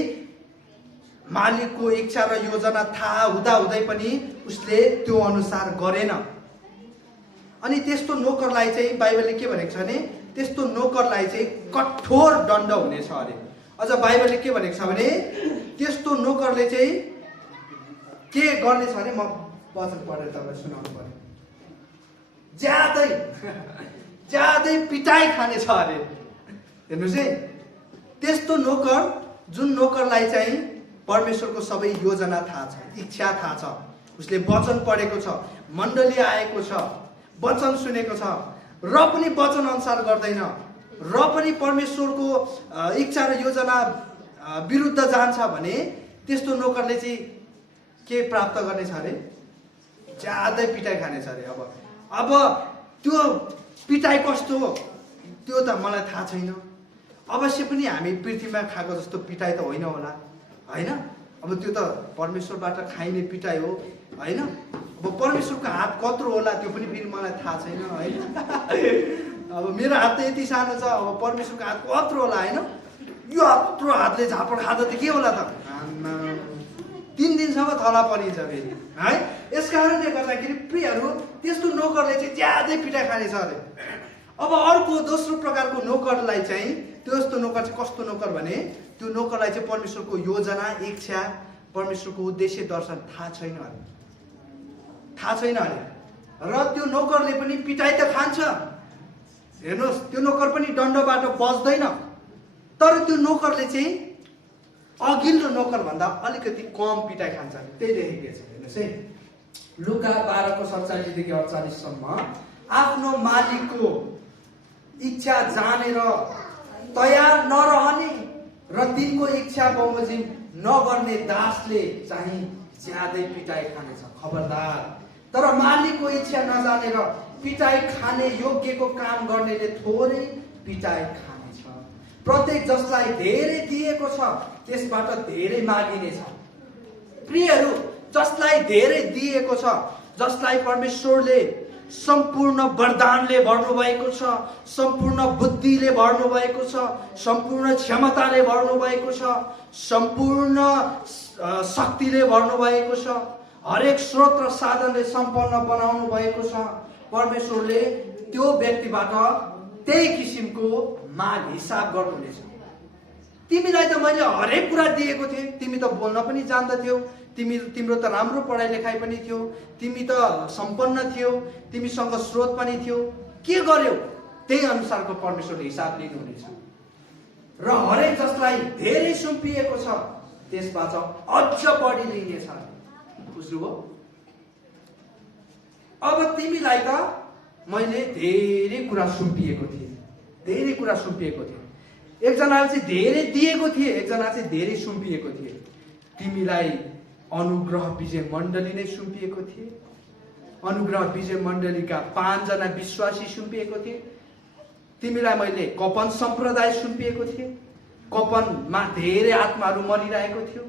मालिकको इच्छा र योजना थाहा हुँदाहुँदै पनि उसले त्यो अनुसार गरेन। अनि त्यस्तो नोकरलाई चाहिँ बाइबलले के भनेको छ भने त्यस्तो नोकरलाई चाहिँ कठोर दण्ड हुनेछ अरे। अझ बाइबलले के भनेको छ भने त्यस्तो नोकरले चाहिँ के गर्नेछ भने, म वचन पढेर तपाईँलाई सुनाउनु पर्यो। ज्यादै पिटाइ खानेछ अरे। हेर्नुहोस् है, त्यस्तो नोकर जुन नोकरलाई चाहिँ परमेश्वरको सबै योजना थाहा छ, इच्छा थाहा छ, उसले वचन पढेको छ, मण्डली आएको छ, वचन सुनेको छ, र पनि वचन अनुसार गर्दैन, र पनि परमेश्वरको इच्छा र योजना विरुद्ध जान्छ भने त्यस्तो नोकरले चाहिँ के प्राप्त गर्नेछ अरे? ज्यादै पिटाइ खानेछ अरे। अब त्यो पिटाइ कस्तो हो त्यो त मलाई थाहा छैन। अवश्य पनि हामी पृथ्वीमा खाएको जस्तो पिटाइ त होइन होला, होइन? अब त्यो त परमेश्वरबाट खाइने पिटाइ हो, होइन? अब परमेश्वरको हात कत्रो होला त्यो पनि फेरि मलाई थाहा छैन, होइन? अब मेरो हात त यति सानो छ, अब परमेश्वरको हात कत्रो होला, होइन? यो यत्रो हातले झापड खाँदा त के होला त? 3 दिनसम्म थला परिन्छ फेरि, है? यस कारणले गर्दाखेरि प्रियहरू त्यस्तो नोकरले चाहिँ ज्यादै पिटाइ खानेछ अरे। अब अर्को दोस्रो प्रकारको नोकरलाई चाहिँ, त्यस्तो नोकर चाहिँ कस्तो नोकर भने त्यो नोकरलाई चाहिँ परमेश्वरको योजना, इच्छा, परमेश्वरको उद्देश्य, दर्शन थाहा छैन अरे। र त्यो नोकरले पनि पिटाइ त खान्छ। हेर्नुहोस्, त्यो नोकर पनि दण्डबाट बच्दैन, तर त्यो नोकरले चाहिँ अघिल्लो नोकर भन्दा अलिकति कम पिटाइ खान्छ। त्यही लेखेको छ। हेर्नुहोस् है, लुका 12:47 देखि 48 सम्म आफ्नो मालिकको इच्छा जानेर तयार नरहने र तिनको इच्छा बमोजिम नगर्ने दासले चाहिँ ज्यादै पिटाइ खानेछ। खबरदार। तर मालिकको इच्छा नजानेर पिटाइ खाने योग्यको काम गर्नेले थोरै पिटाइ खानेछ। प्रत्येक जसलाई धेरै दिएको छ त्यसबाट धेरै मागिनेछ। प्रियहरू, जसलाई धेरै दिएको छ, जसलाई परमेश्वरले सम्पूर्ण वरदानले भर्नु भएको छ, सम्पूर्ण बुद्धिले भर्नु भएको छ, सम्पूर्ण क्षमताले भर्नु भएको छ, सम्पूर्ण शक्तिले भर्नु भएको छ, हरेक स्रोत र साधनले सम्पन्न बनाउनु भएको छ, परमेश्वरले त्यो व्यक्तिबाट त्यही किसिमको माग हिसाब गर्नुहुनेछ। तिमीलाई त मैले हरेक कुरा दिएको थिएँ, तिमी त बोल्न पनि जान्दथ्यौ, तिम्रो त राम्रो पढाइ लेखाइ पनि थियो, तिमी त सम्पन्न थियौ, तिमीसँग स्रोत पनि थियो, के गर्यौ? त्यही अनुसारको परमेश्वरले हिसाब लिनुहुनेछ। र हरेक जसलाई धेरै सुम्पिएको छ त्यसबाट अझ बढी लिनेछ। बुझ्नुभयो? अब तिमीलाई त मैले धेरै कुरा सुम्पिएको थिएँ। एकजनाले चाहिँ धेरै दिएको थिए, एकजना चाहिँ धेरै सुम्पिएको थिए। तिमीलाई अनुग्रह विजय मण्डली नै सुम्पिएको थिए। अनुग्रह विजय मण्डलीका 5 जना विश्वासी सुम्पिएको थिए। तिमीलाई मैले कपन सम्प्रदाय सुम्पिएको थिएँ। कपनमा धेरै आत्माहरू मरिरहेको थियो।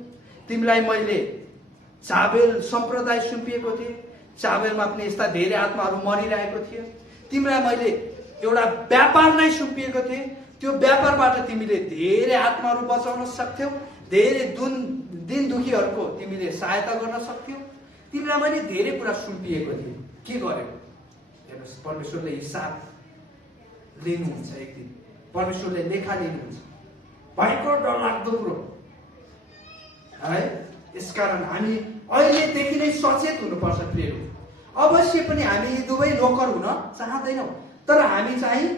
तिमीलाई मैले चाबेल सम्प्रदाय सुम्पिएको थिएँ। चाबेलमा पनि यस्ता धेरै आत्माहरू मरिरहेको थियो। तिमीलाई मैले एउटा व्यापार नै सुम्पिएको थिएँ। त्यो व्यापारबाट तिमीले धेरै आत्माहरू बचाउन सक्थ्यौ, धेरै दिन दुखीहरूको तिमीले सहायता गर्न सक्थ्यौ। तिमीलाई मैले धेरै कुरा सुम्पिएको थिएँ, के गर्यौ? हेर्नुहोस्, परमेश्वरले हिसाब लिनुहुन्छ। एक दिन परमेश्वरले लेखा लिनुहुन्छ। भयङ्कर डरलाग्दो कुरो है। यसकारण हामी अहिलेदेखि नै सचेत हुनुपर्छ प्रियहरू। अवश्य पनि हामी यी दुवै नोकर हुन चाहँदैनौँ, तर हामी चाहिँ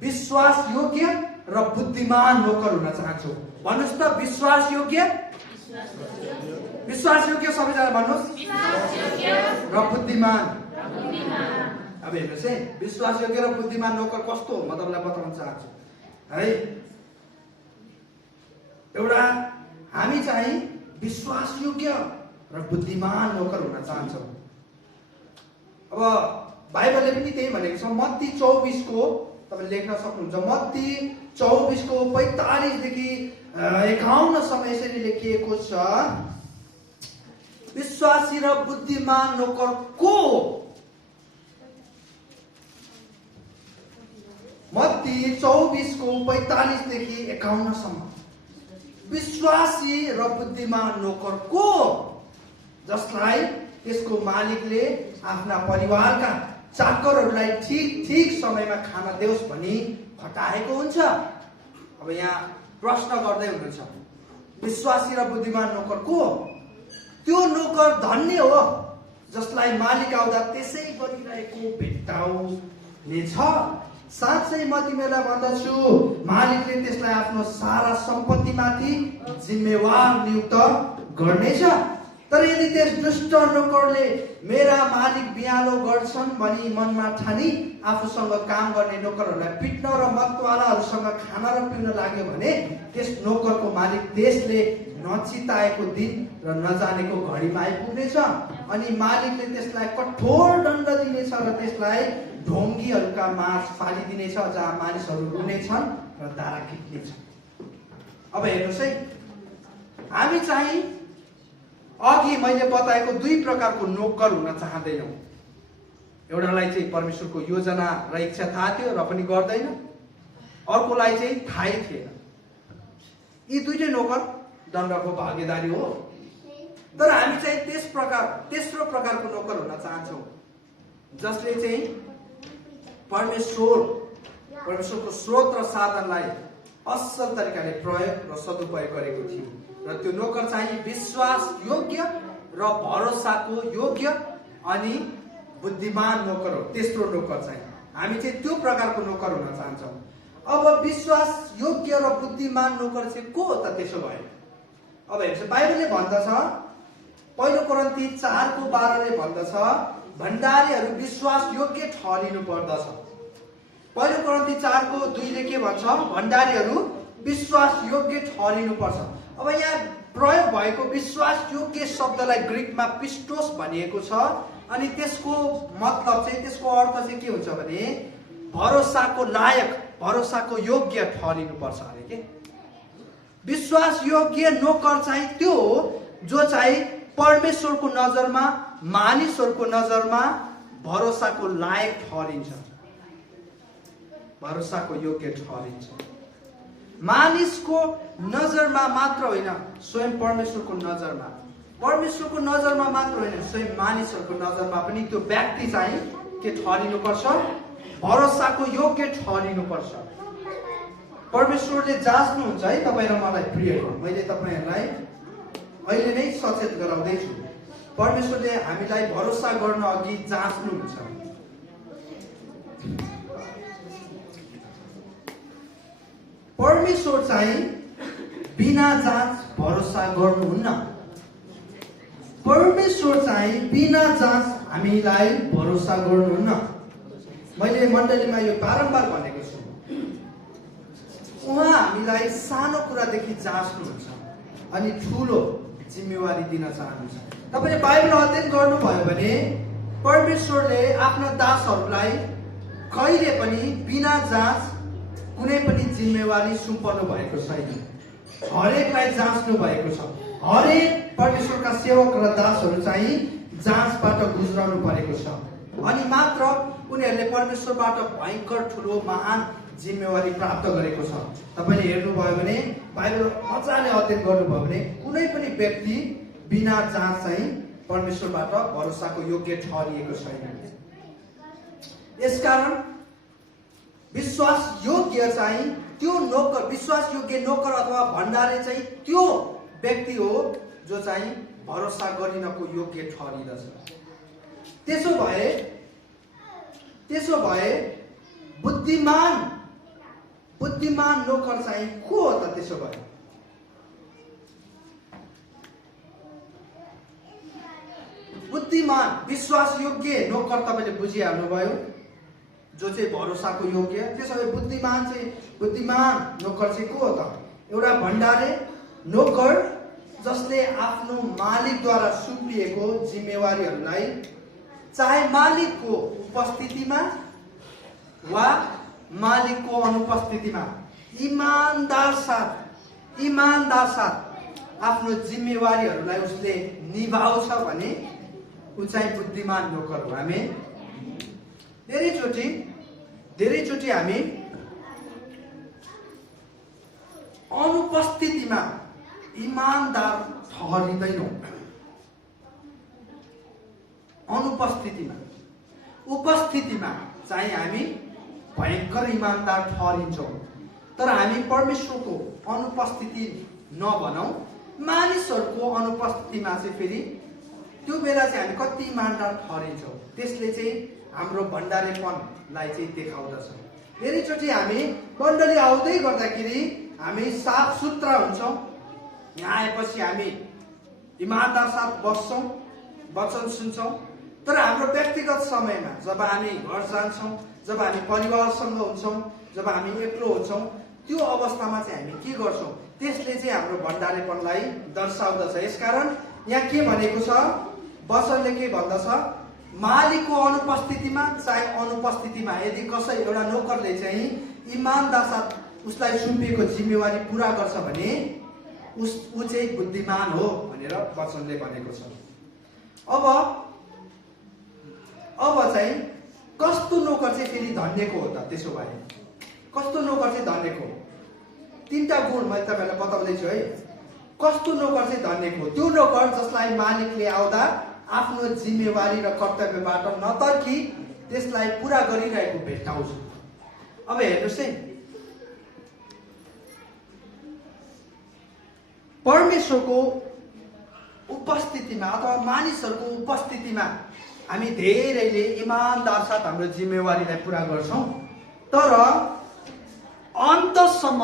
विश्वास योग्य र बुद्धिमान नोकर हुन चाहन्छौँ। भन्नुहोस् त, विश्वास योग्य सबैजना भन्नुहोस्, र बुद्धिमान। अब हेर्नुहोस् है, विश्वास योग्य र बुद्धिमान नोकर कस्तो हो म तपाईँलाई बताउन चाहन्छु है। एउटा हामी चाहिँ विश्वासयोग्य र बुद्धिमान नोकर हुन चाहन्छौँ। अब बाइबलले पनि त्यही भनेको छ। मत्ती 24 को तपाईले लेख्न सक्नुहुन्छ। मत्ती 24 को 45 देखि 51 सम्म यसरी लेखिएको छ, विश्वासी र बुद्धिमान नोकर को हो? मत्ती 24 को 45 देखि 51 सम्म। विश्वासी र बुद्धिमान नोकर को? जसलाई त्यसको मालिकले आफ्ना परिवारका चाकरहरूलाई ठीक समयमा खाना देओस् भनी खटाएको हुन्छ। अब यहाँ प्रश्न गर्दै हुनुहुन्छ, विश्वासी र बुद्धिमान नोकर को? त्यो नोकर धन्य हो जसलाई मालिक आउँदा त्यसै गरिरहेको भेट्टाउनेछ। साँच्चै म तिमीलाई भन्दछु, मालिकले त्यसलाई आफ्नो सारा सम्पत्तिमाथि जिम्मेवार नियुक्त गर्नेछ। तर यदि त्यस दुष्ट नोकरले मेरा मालिक बिहालो गर्छन् भनी मनमा ठानी आफूसँग काम गर्ने नोकरहरूलाई पिट्न र मतवालाहरूसँग खाना र पिउन लाग्यो भने त्यस नोकरको मालिक त्यसले नचिताएको दिन र नजानेको घडीमा आइपुग्नेछ। अनि मालिकले त्यसलाई कठोर दण्ड दिनेछ र त्यसलाई ढोङ्गीहरूका माझ फालिदिनेछ, जहाँ मानिसहरू रुनेछन् र दारा खिच्नेछन्। अब हेर्नुहोस् है, हामी चाहिँ अघि मैले बताएको दुई प्रकारको नोकर हुन चाहँदैनौँ। एउटालाई चाहिँ परमेश्वरको योजना र इच्छा थाहा थियो र पनि गर्दैन, अर्कोलाई चाहिँ थाहै थिएन। यी दुईटै नोकर दण्डको भागीदारी हो। तर हामी चाहिँ तेस्रो प्रकारको नोकर हुन चाहन्छौँ, जसले चाहिँ परमेश्वरको स्रोत र साधनलाई असल तरिकाले प्रयोग र सदुपयोग गरेको थियो। र त्यो नोकर चाहिँ विश्वास योग्य र भरोसाको योग्य अनि बुद्धिमान नोकर हो। तेस्रो नोकर चाहिँ हामी चाहिँ त्यो प्रकारको नोकर हुन चाहन्छौँ। अब विश्वास योग्य र बुद्धिमान नोकर चाहिँ को हो त त्यसो भए? अब हेर्नुहोस्, बाइबलले भन्दछ, 1 कोरिन्थी 4:12 भन्दछ, भण्डारीहरू विश्वास योग्य ठहरिनु पर्दछ। 1 कोरिन्थी 4:2 के भन्छ? भण्डारीहरू विश्वास योग्य ठहरिनु पर्छ। अब यहाँ प्रयोग भएको विश्वास योग्य शब्दलाई ग्रीकमा पिस्टोस भनिएको छ। अनि त्यसको मतलब चाहिँ, त्यसको अर्थ चाहिँ के हुन्छ भने भरोसाको लायक, भरोसाको योग्य ठहरिनु पर्छ अरे के। विश्वास योग्य नोकर चाहिँ त्यो हो जो चाहिँ परमेश्वरको नजरमा, मानिसहरूको नजरमा भरोसाको लायक ठहरिन्छ, भरोसाको योग्य ठहरिन्छ। मानिसको नजरमा मात्र होइन, स्वयं परमेश्वरको नजरमा, परमेश्वरको नजरमा मात्र होइन, स्वयं मानिसहरूको नजरमा पनि त्यो व्यक्ति चाहिँ के ठहरिनुपर्छ? भरोसाको योग्य ठहरिनुपर्छ। परमेश्वरले जाँच्नुहुन्छ है तपाईँ र मलाई प्रियहरू। मैले तपाईँहरूलाई अहिले नै सचेत गराउँदैछु, परमेश्वरले हामीलाई भरोसा गर्न अघि जाँच्नुहुन्छ। परमेश्वर चाहिँ बिना जाँच भरोसा गर्नुहुन्न। परमेश्वर चाहिँ बिना जाँच हामीलाई भरोसा गर्नुहुन्न। मैले मण्डलीमा यो बारम्बार भनेको छु, उहाँ हामीलाई सानो कुरादेखि जाँच्नुहुन्छ अनि ठुलो जिम्मेवारी दिन चाहनुहुन्छ। तपाईँले बाइबल अध्ययन गर्नुभयो भने परमेश्वरले आफ्ना दासहरूलाई कहिले पनि बिना जाँच कुनै पनि जिम्मेवारी सुम्पनु भएको छैन। हरेकलाई जाँच्नु भएको छ। हरेक परमेश्वरका सेवक र दासहरू चाहिँ जाँचबाट गुज्रनु परेको छ। अनि मात्र उनीहरूले परमेश्वरबाट भयङ्कर ठुलो महान जिम्मेवारी प्राप्त गरेको छ। तपाईँले हेर्नुभयो भने, बाइबल मजाले अध्ययन गर्नुभयो भने कुनै पनि व्यक्ति बिना जाँच चाहिँ परमेश्वरबाट भरोसाको योग्य ठहरिएको छैन। यसकारण विश्वास योग्य चाहिँ त्यो नोकर, विश्वास योग्य नोकर अथवा भण्डारी चाहिँ त्यो व्यक्ति हो जो चाहिँ भरोसा गरिनको योग्य ठहरिदछ। त्यसो भए बुद्धिमान नोकर चाहिँ को हो त? त्यसो भए बुद्धिमान विश्वास योग्य नोकर तपाईँले बुझिहाल्नुभयो, जो चाहिँ भरोसाको योग्य। त्यसो भए बुद्धिमान नोकर चाहिँ को हो त? एउटा भण्डारे नोकर जसले आफ्नो मालिकद्वारा सुम्पिएको जिम्मेवारीहरूलाई चाहे मालिकको उपस्थितिमा वा मालिकको अनुपस्थितिमा इमानदार साथ आफ्नो जिम्मेवारीहरूलाई उसले निभाउँछ भने ऊ चाहिँ बुद्धिमान नोकर हो। हामी धेरैचोटि हामी अनुपस्थितिमा इमानदार ठहरिँदैनौँ। उपस्थितिमा चाहिँ हामी भयङ्कर इमानदार ठहरिन्छौँ। तर हामी परमेश्वरको अनुपस्थिति नभनौँ, मानिसहरूको अनुपस्थितिमा चाहिँ फेरि त्यो बेला चाहिँ हामी कति इमानदार ठहरिन्छौँ, त्यसले चाहिँ हाम्रो भण्डारेपनलाई चाहिँ देखाउँदछ। धेरैचोटि हामी मण्डली आउँदै गर्दाखेरि हामी साफ सुथरा हुन्छौँ। यहाँ आएपछि हामी इमानदार साथ बस्छौँ, वचन सुन्छौँ। तर हाम्रो व्यक्तिगत समयमा जब हामी घर जान्छौँ, जब हामी परिवारसँग हुन्छौँ, जब हामी एक्लो हुन्छौँ, त्यो अवस्थामा चाहिँ हामी के गर्छौँ, त्यसले चाहिँ हाम्रो भण्डारेपनलाई दर्शाउँदछ। यसकारण यहाँ के भनेको छ, वचनले के भन्दछ, मालिकको अनुपस्थितिमा चाहे अनुपस्थितिमा यदि कसै एउटा नोकरले चाहिँ इमानदार साथ उसलाई सुम्पिएको जिम्मेवारी पुरा गर्छ भने ऊ चाहिँ बुद्धिमान हो भनेर वचनले भनेको छ। अब चाहिँ कस्तो नोकर चाहिँ फेरि धन्यको हो त? त्यसो भए कस्तो नोकर चाहिँ धन्यको? 3टा गुण मैले तपाईँलाई बताउँदैछु है। कस्तो नोकर चाहिँ धन्यको? त्यो नोकर जसलाई मालिकले आउँदा आफ्नो जिम्मेवारी र कर्तव्यबाट नतर्की त्यसलाई पुरा गरिरहेको भेट्टाउँछ। अब हेर्नुहोस् है, परमेश्वरको उपस्थितिमा अथवा मानिसहरूको उपस्थितिमा हामी धेरैले इमानदार साथ हाम्रो जिम्मेवारीलाई पुरा गर्छौँ। तर अन्तसम्म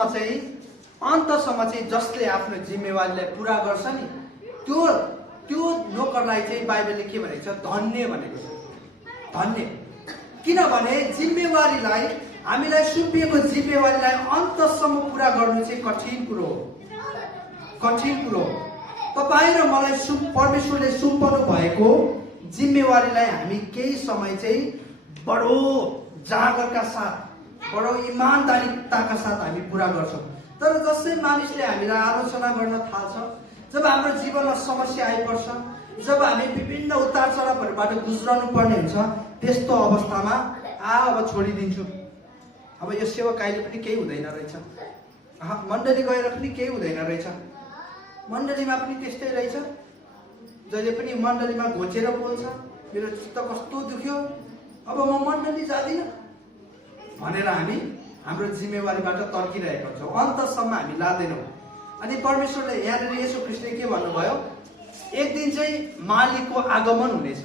चाहिँ जसले आफ्नो जिम्मेवारीलाई पुरा गर्छ नि त्यो नोकरलाई चाहिँ बाइबलले के भनेको छ, धन्य भनेको छ। धन्य किनभने जिम्मेवारीलाई, हामीलाई सुम्पिएको जिम्मेवारीलाई अन्तसम्म पुरा गर्नु चाहिँ कठिन कुरो हो। तपाईँ र मलाई परमेश्वरले सुम्पनु भएको जिम्मेवारीलाई हामी केही समय चाहिँ बडो जागरका साथ, बडो इमानदारीताका साथ हामी पुरा गर्छौँ। तर जसै मानिसले हामीलाई आलोचना गर्न थाल्छ, जब हाम्रो जीवनमा समस्या आइपर्छ, जब हामी विभिन्न उतार चढावहरूबाट गुज्रनु पर्ने हुन्छ, त्यस्तो अवस्थामा अब छोडिदिन्छु, अब यो सेवक अहिले पनि केही हुँदैन रहेछ, मण्डली गएर पनि केही हुँदैन रहेछ, मण्डलीमा पनि त्यस्तै रहेछ, जहिले पनि मण्डलीमा घोचेर बोल्छ, मेरो चित्त कस्तो दुख्यो, अब म मण्डली जाँदिनँ भनेर हामी हाम्रो जिम्मेवारीबाट तर्किरहेका छौँ। अन्तसम्म हामी लाँदैनौँ। अनि परमेश्वरले यहाँनिर येशू ख्रीष्टले के भन्नुभयो, एक दिन चाहिँ मालिकको आगमन हुनेछ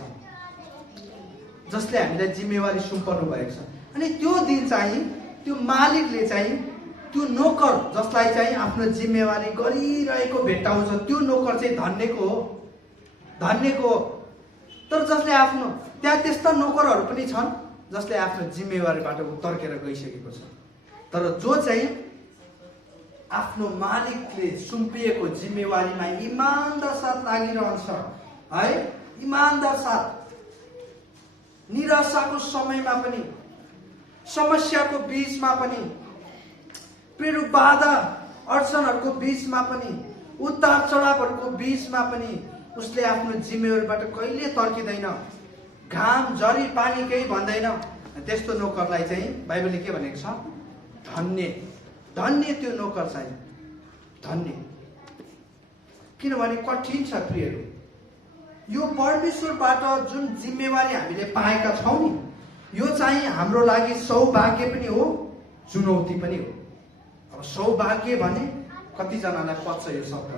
जसले हामीलाई जिम्मेवारी सुम्पनु भएको छ। अनि त्यो दिन चाहिँ त्यो मालिकले चाहिँ त्यो नोकर जसलाई चाहिँ आफ्नो जिम्मेवारी गरिरहेको भेट्टाउँछ, त्यो नोकर चाहिँ धन्यको हो। तर जसले आफ्नो, त्यहाँ त्यस्ता नोकरहरू पनि छन् जसले आफ्नो जिम्मेवारीबाट तर्केर गइसकेको छ। तर जो चाहिँ आफ्नो मालिकले सुम्पिएको जिम्मेवारीमा इमानदार साथ लागिरहन्छ है, इमानदार साथ, निराशाको समयमा पनि, समस्याको बीचमा पनि, प्रेरु बाधा अडचनहरूको बीचमा पनि, उतार चढावहरूको बीचमा पनि उसले आफ्नो जिम्मेवारीबाट कहिले तर्किँदैन, घाम झरी पानी केही भन्दैन, त्यस्तो नोकरलाई चाहिँ बाइबलले के भनेको छ, धन्य त्यो नोकर चाहिँ धन्य। किनभने कठिन छ प्रियहरू, यो परमेश्वरबाट जुन जिम्मेवारी हामीले पाएका छौँ नि, यो चाहिँ हाम्रो लागि सौभाग्य पनि हो, चुनौती पनि हो। अब सौभाग्य भने कतिजनालाई पच्छ यो शब्द,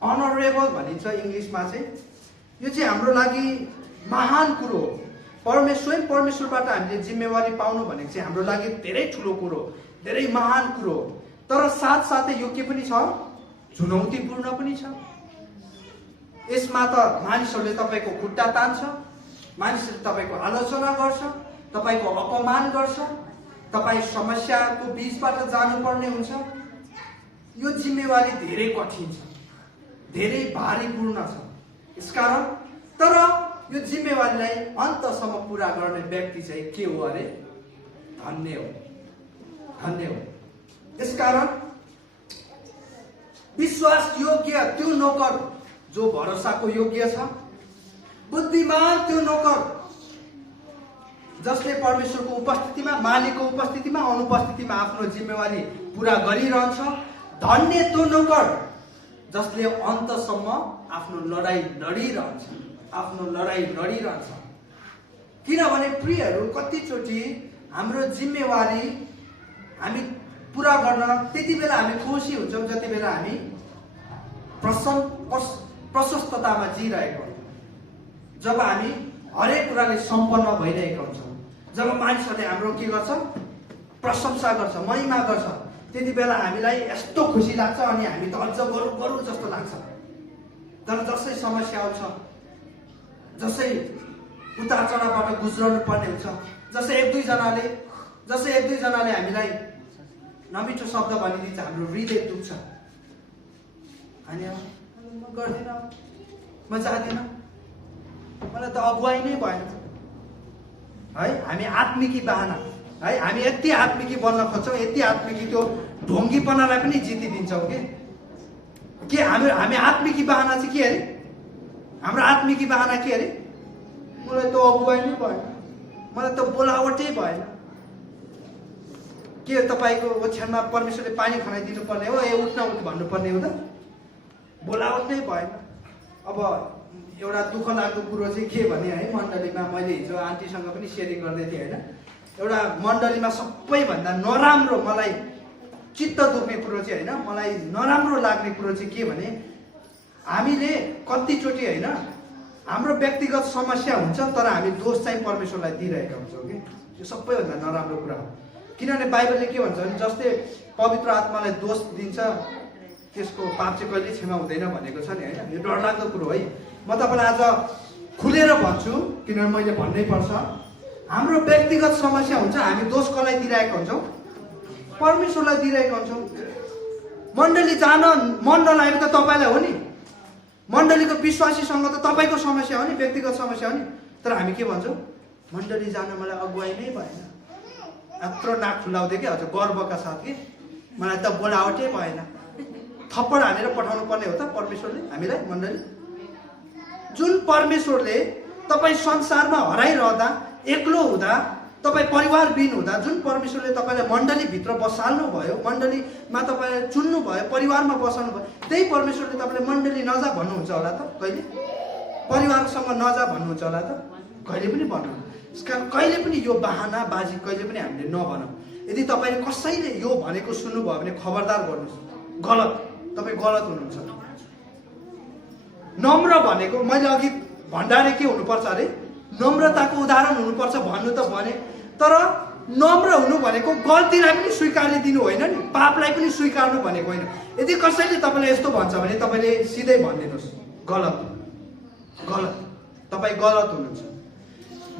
अनरेबल भनिन्छ इङ्ग्लिसमा चाहिँ, यो चाहिँ हाम्रो लागि महान कुरो हो। परमेश्वरबाट हामीले जिम्मेवारी पाउनु भनेको चाहिँ हाम्रो लागि धेरै ठुलो कुरो, धेरै महान कुरो हो। तर साथसाथै यो के पनि छ, चुनौतीपूर्ण पनि छ। यसमा त मानिसहरूले तपाईँको खुट्टा तान्छ, मानिसहरूले तपाईँको आलोचना गर्छ, तपाईँको अपमान गर्छ, तपाईँ समस्याको बीचबाट जानुपर्ने हुन्छ। यो जिम्मेवारी धेरै कठिन छ, धेरै भारीपूर्ण छ। यसकारण तर यो जिम्मेवारीलाई अन्तसम्म पुरा गर्ने व्यक्ति चाहिँ के हो अरे? धन्य हो, धन्य हो। यसकारण विश्वास योग्य त्यो नोकर जो भरोसाको योग्य छ, बुद्धिमान त्यो नोकर जसले परमेश्वरको उपस्थितिमा, मालिकको उपस्थितिमा, अनुपस्थितिमा आफ्नो जिम्मेवारी पुरा गरिरहन्छ। धन्य त्यो नोकर जसले अन्तसम्म आफ्नो लडाई लडिरहन्छ, आफ्नो लडाई लडिरहन्छ। किनभने प्रियहरू, कतिचोटि हाम्रो जिम्मेवारी हामी पुरा गर्न त्यति बेला हामी खुसी हुन्छौँ जति बेला हामी प्रशस्ततामा जिइरहेको हुन्छौँ, जब हामी हरेक कुराले सम्पन्न भइरहेका हुन्छौँ, जब मानिसहरूले हाम्रो के गर्छ? प्रशंसा गर्छ, महिमा गर्छ, त्यति बेला हामीलाई यस्तो खुसी लाग्छ अनि हामी त अझ गरौँ गरौँ जस्तो लाग्छ। तर जसै समस्या आउँछ, जसै उतार चढावबाट गुज्रनु पर्ने हुन्छ, जसै एक दुईजनाले हामीलाई नमिठो शब्द भनिदिन्छ, हाम्रो हृदय दुख्छ। अनि म गर्दिनँ, म जाँदिनँ, मलाई त अगुवाई नै भएन है। हामी आत्मिकी बाहना है, हामी यति आत्मिकी बन्न खोज्छौँ, यति आत्मिकी त्यो ढोङ्गीपनालाई पनि जितिदिन्छौँ के हामी आत्मिकी बाहना चाहिँ के अरे? हाम्रो आत्मिकी बाहना के अरे? मलाई त अगुवाई नै भएन, मलाई त बोलावटै भएन। के तपाईँको ओछ्यानमा परमेश्वरले पानी खनाइदिनु पर्ने हो? ए उठ्न उठ भन्नुपर्ने हो त? बोलावट नै भएन। अब एउटा दुःख लाग्दो कुरो चाहिँ के भने है, मण्डलीमा मैले हिजो आन्टीसँग पनि सेयरिङ गर्दै थिएँ होइन, एउटा मण्डलीमा सबैभन्दा नराम्रो मलाई चित्त दुख्ने कुरो चाहिँ होइन, मलाई नराम्रो लाग्ने कुरो चाहिँ के भने, हामीले कतिचोटि होइन हाम्रो व्यक्तिगत समस्या हुन्छ तर हामी दोष चाहिँ परमेश्वरलाई दिइरहेका हुन्छौँ कि। यो सबैभन्दा नराम्रो कुरा हो। किनभने बाइबलले के भन्छ भने, जसले पवित्र आत्मालाई दोष दिन्छ त्यसको पाप चाहिँ कहिले क्षमा हुँदैन भनेको छ नि होइन। यो डरलाग्दो कुरो है। म तपाईँलाई आज खुलेर भन्छु, किनभने मैले भन्नै पर्छ। हाम्रो व्यक्तिगत समस्या हुन्छ, हामी दोष कसलाई दिइरहेका हुन्छौँ? परमेश्वरलाई दिइरहेका हुन्छौँ। मण्डली जान मन नलागेको त तपाईँलाई हो नि, मण्डलीको विश्वासीसँग त तपाईँको समस्या हो नि, व्यक्तिगत समस्या हो नि। तर हामी के भन्छौँ? मण्डली जान मलाई अगुवाई नै भएन। यत्रो नाक खुलाउँदै कि हजुर गर्वका साथ कि मलाई त बोलावटै भएन। थप्पड हानेर पठाउनु पर्ने हो त परमेश्वरले हामीलाई? मण्डली जुन परमेश्वरले तपाईँ संसारमा हराइरहँदा, एक्लो हुँदा, तपाईँ परिवारविहीन हुँदा जुन परमेश्वरले तपाईँलाई मण्डलीभित्र बसाल्नु भयो, मण्डलीमा तपाईँलाई चुन्नु भयो, परिवारमा बसाल्नु भयो, त्यही परमेश्वरले तपाईँले मण्डली नजा भन्नुहुन्छ होला त? कहिले? परिवारसँग नजा भन्नुहुन्छ होला त? कहिले पनि भन्नु। यसकारण कहिले पनि यो बाहना बाजी कहिले पनि हामीले नभनौँ। यदि तपाईँले कसैले यो भनेको सुन्नुभयो भने खबरदार गर्नुहोस्, गलत, तपाईँ गलत हुनुहुन्छ। नम्र भनेको मैले अघि भण्डारे के हुनुपर्छ अरे? नम्रताको उदाहरण हुनुपर्छ भन्नु त भने, तर नम्र हुनु भनेको गल्तीलाई पनि स्वीकार्ने दिनु होइन नि, पापलाई पनि स्वीकार्नु भनेको होइन। यदि कसैले तपाईँलाई यस्तो भन्छ भने तपाईँले सिधै भनिदिनुहोस्, गलत, गलत, तपाईँ गलत हुनुहुन्छ।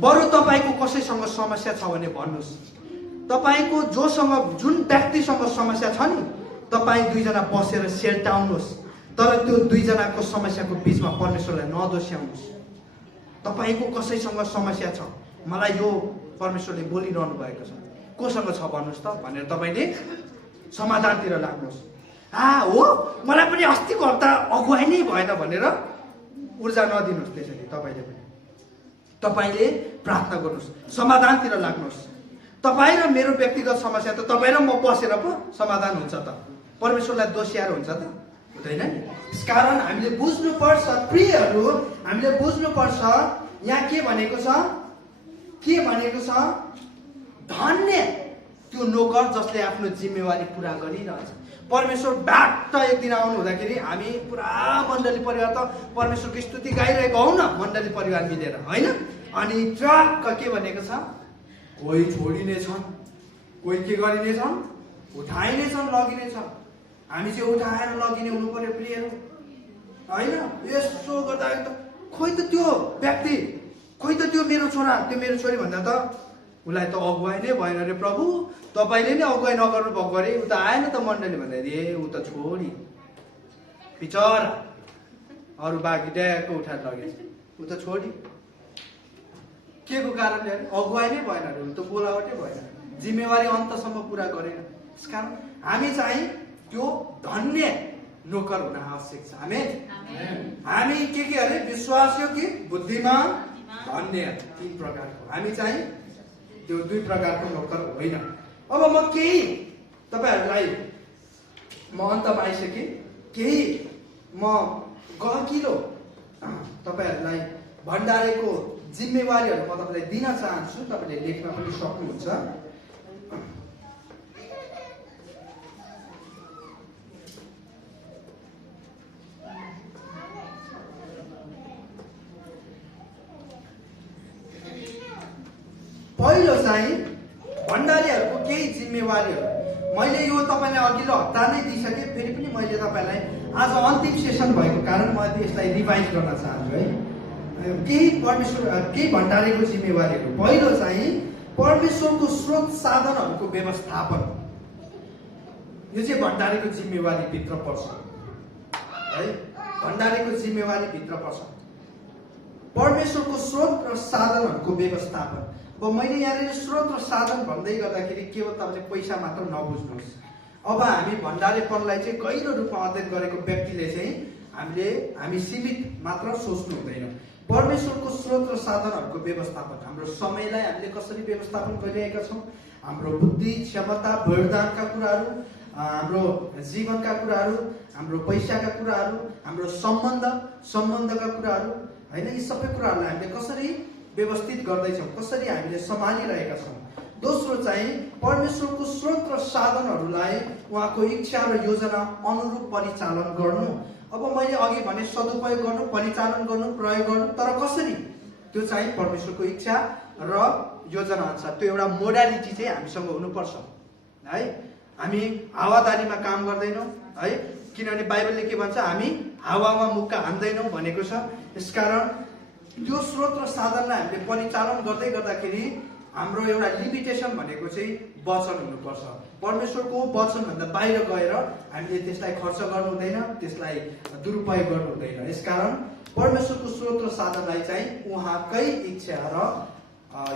बरु तपाईँको कसैसँग समस्या छ भने भन्नुहोस्। तपाईँको जोसँग, जुन व्यक्तिसँग समस्या छ नि, तपाईँ दुईजना बसेर सेल्टाउनुहोस्, तर त्यो दुईजनाको समस्याको बिचमा परमेश्वरलाई नदोस्याउनुहोस्। तपाईँको कसैसँग समस्या छ, मलाई यो परमेश्वरले बोलिरहनु भएको छ, कोसँग छ भन्नुहोस् त भनेर तपाईँले समाधानतिर लाग्नुहोस्। हो मलाई पनि अस्तिको हप्ता अगुवाई नै भएन भनेर ऊर्जा नदिनुहोस्। त्यसरी तपाईँले प्रार्थना गर्नुहोस्, समाधानतिर लाग्नुहोस्। तपाईँ र मेरो व्यक्तिगत समस्या त तपाईँ र म बसेर पो समाधान हुन्छ त? परमेश्वरलाई दोस्याएर हुन्छ त? हुँदैन नि। यसकारण हामीले बुझ्नुपर्छ प्रियहरू, हामीले बुझ्नुपर्छ यहाँ के भनेको छ, के भनेको छ? धन्य त्यो नोकर जसले आफ्नो जिम्मेवारी पुरा गरिरहन्छ। परमेश्वर बाट एक दिन आउनु हुँदाखेरि हामी पुरा मण्डली परिवार त परमेश्वरको स्तुति गाइरहेको हौ न, मण्डली परिवार मिलेर होइन। अनि ट्रक्क के भनेको छ? कोही छोडिनेछन्, कोही के गरिनेछन्? उठाइनेछन्, लगिनेछन्। हामी चाहिँ उठाएर लगिने हुनु पर्यो प्रियहरू होइन। यसो गर्दाखेरि त खोइ त त्यो व्यक्ति, खोइ त त्यो मेरो छोरा, त्यो मेरो छोरी भन्दा त उसलाई त अगुवाई नै भएन रे प्रभु, तपाईँले नै अगुवाई नगर्नु भएको अरे, ऊ त आएन त मण्डली भन्दै ऊ त छोडी बिचरा अरू बाँकी ड्याको उठाएर लगेछ, ऊ त छोडी। के को कारणले अरे अगुवाई नै भएन अरे, ऊ त बोलावटै भएन, जिम्मेवारी अन्तसम्म पुरा गरेन। त्यसकारण हामी चाहिँ त्यो धन्य नोकर हुन आवश्यक छ। हामी के अरे विश्वास कि बुद्धिमान धन्य, 3 प्रकारको। हामी चाहिँ त्यो 2 प्रकारको नोकर होइन। अब म केही तपाईहरूलाई म अन्तमा आइसकेँ, केही म गहकिलो तपाईहरूलाई भण्डारेको जिम्मेवारीहरू म तपाईँलाई दिन चाहन्छु। तपाईँले लेख्न पनि सक्नुहुन्छ। पहिलो चाहिँ भण्डारीहरूको केही जिम्मेवारीहरू मैले यो तपाईँलाई अघिल्लो हप्ता नै दिइसकेँ, फेरि पनि मैले तपाईँलाई आज अन्तिम सेसन भएको कारण म यसलाई रिभाइज गर्न चाहन्छु है। केही भण्डारीको जिम्मेवारीहरू। पहिलो चाहिँ परमेश्वरको स्रोत साधनहरूको व्यवस्थापन, यो चाहिँ भण्डारीको जिम्मेवारीभित्र पर्छ है। भण्डारीको जिम्मेवारीभित्र पर्छ परमेश्वरको स्रोत र साधनहरूको व्यवस्थापन। अब मैले यहाँनिर स्रोत र साधन भन्दै गर्दाखेरि केवल तपाईँले पैसा मात्र नबुझ्नुहोस्। अब हामी भण्डारेपनलाई चाहिँ गहिरो रूपमा अध्ययन गरेको व्यक्तिले चाहिँ हामी सीमित मात्र सोच्नु हुँदैन। परमेश्वरको स्रोत र साधनहरूको व्यवस्थापन, हाम्रो समयलाई हामीले कसरी व्यवस्थापन गरिरहेका छौँ, हाम्रो बुद्धि क्षमता वरदानका कुराहरू, हाम्रो जीवनका कुराहरू, हाम्रो पैसाका कुराहरू, हाम्रो सम्बन्धका कुराहरू होइन, यी सबै कुराहरूलाई हामीले कसरी व्यवस्थित गर्दैछौँ, कसरी हामीले सम्हालिरहेका छौँ। दोस्रो चाहिँ परमेश्वरको स्रोत र साधनहरूलाई उहाँको इच्छा र योजना अनुरूप परिचालन गर्नु। अब मैले अघि भने सदुपयोग गर्नु, परिचालन गर्नु, प्रयोग गर्नु, तर कसरी, त्यो चाहिँ परमेश्वरको इच्छा र योजना अनुसार त्यो एउटा मोडालिटी चाहिँ हामीसँग हुनुपर्छ है। हामी हावादारीमा काम गर्दैनौँ है, किनभने बाइबलले के भन्छ, हामी हावामा मुक्का हान्दैनौँ भनेको छ। यसकारण त्यो स्रोत र साधनलाई हामीले परिचालन गर्दै गर्दाखेरि हाम्रो एउटा लिमिटेसन भनेको चाहिँ वचन हुनुपर्छ। परमेश्वरको वचनभन्दा बाहिर गएर हामीले त्यसलाई खर्च गर्नु हुँदैन, त्यसलाई दुरुपयोग गर्नु हुँदैन। यसकारण परमेश्वरको स्रोत र साधनलाई चाहिँ उहाँकै इच्छा र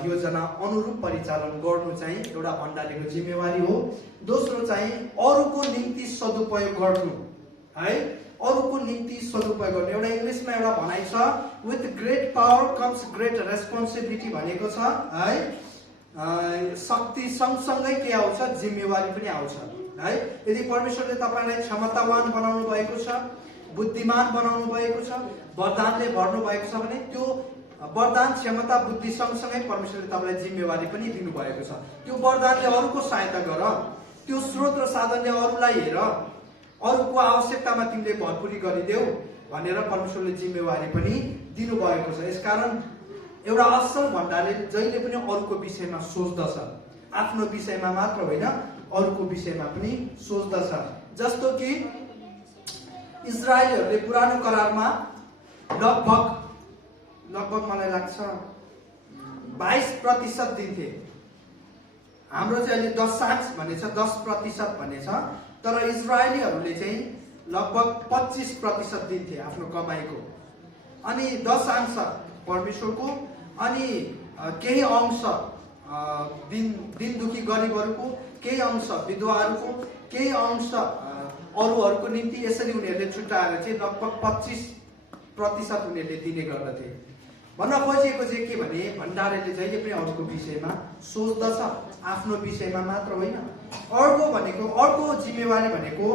योजना अनुरूप परिचालन गर्नु चाहिँ एउटा भण्डारीको जिम्मेवारी हो। दोस्रो चाहिँ अरूको निम्ति सदुपयोग गर्नु है, अरूको निम्ति सदुपयोग गर्नु। एउटा इङ्ग्लिसमा एउटा भनाइ छ, with great power comes great responsibility भनेको छ है। शक्ति सँगसँगै के आउँछ, जिम्मेवारी पनि आउँछ है। यदि परमेश्वरले तपाईँलाई क्षमतावान बनाउनु भएको छ, बुद्धिमान बनाउनु भएको छ, वरदानले भर्नु भएको छ भने त्यो वरदान क्षमता बुद्धि सँगसँगै परमेश्वरले तपाईँलाई जिम्मेवारी पनि दिनुभएको छ। त्यो वरदानले अरूको सहायता गर, त्यो स्रोत र साधनले अरूलाई हेर, अरूको आवश्यकतामा तिमीले भरपुरी गरिदेऊ भनेर परमेश्वरले जिम्मेवारी पनि दिनुभएको छ। यसकारण एउटा असल भण्डारीले जहिले पनि अरूको विषयमा सोच्दछ, आफ्नो विषयमा मात्र होइन अरूको विषयमा पनि सोच्दछ। जस्तो कि इजरायलीहरूले पुरानो करारमा लगभग मलाई लाग्छ 22% दिन्थे। हाम्रो चाहिँ अहिले 10% भनेछ, तर इजरायलीहरूले चाहिँ लगभग 25% दिन्थे आफ्नो कमाइको। अनि 10% परमेश्वरको, अनि केही अंश दिन दुखी गरिबहरूको, केही अंश विधवाहरूको, केही अंश अरूहरूको निम्ति, यसरी उनीहरूले छुट्याएर चाहिँ लगभग 25% उनीहरूले दिने गर्दथे। भन्न खोजिएको चाहिँ के भने भण्डारीले जहिले पनि अरूको विषयमा सोच्दछ, आफ्नो विषयमा मात्र होइन। अर्को जिम्मेवारी भनेको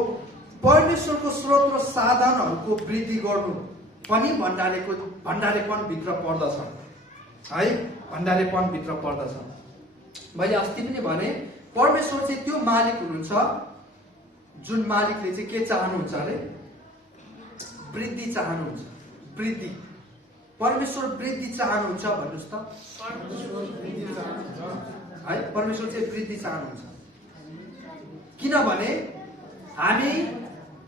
परमेश्वरको स्रोत र साधनहरूको वृद्धि गर्नु पनि भण्डारेपन भित्र पर्दछ है, भण्डारेपन भित्र पर्दछ। मैले अस्ति पनि भने परमेश्वर चाहिँ त्यो मालिक हुनुहुन्छ जुन मालिकले चाहिँ के चाहनुहुन्छ अरे, वृद्धि चाहनुहुन्छ। वृद्धि, परमेश्वर वृद्धि चाहनुहुन्छ भन्नुहोस् त है, परमेश्वर चाहिँ वृद्धि चाहनुहुन्छ। किनभने हामी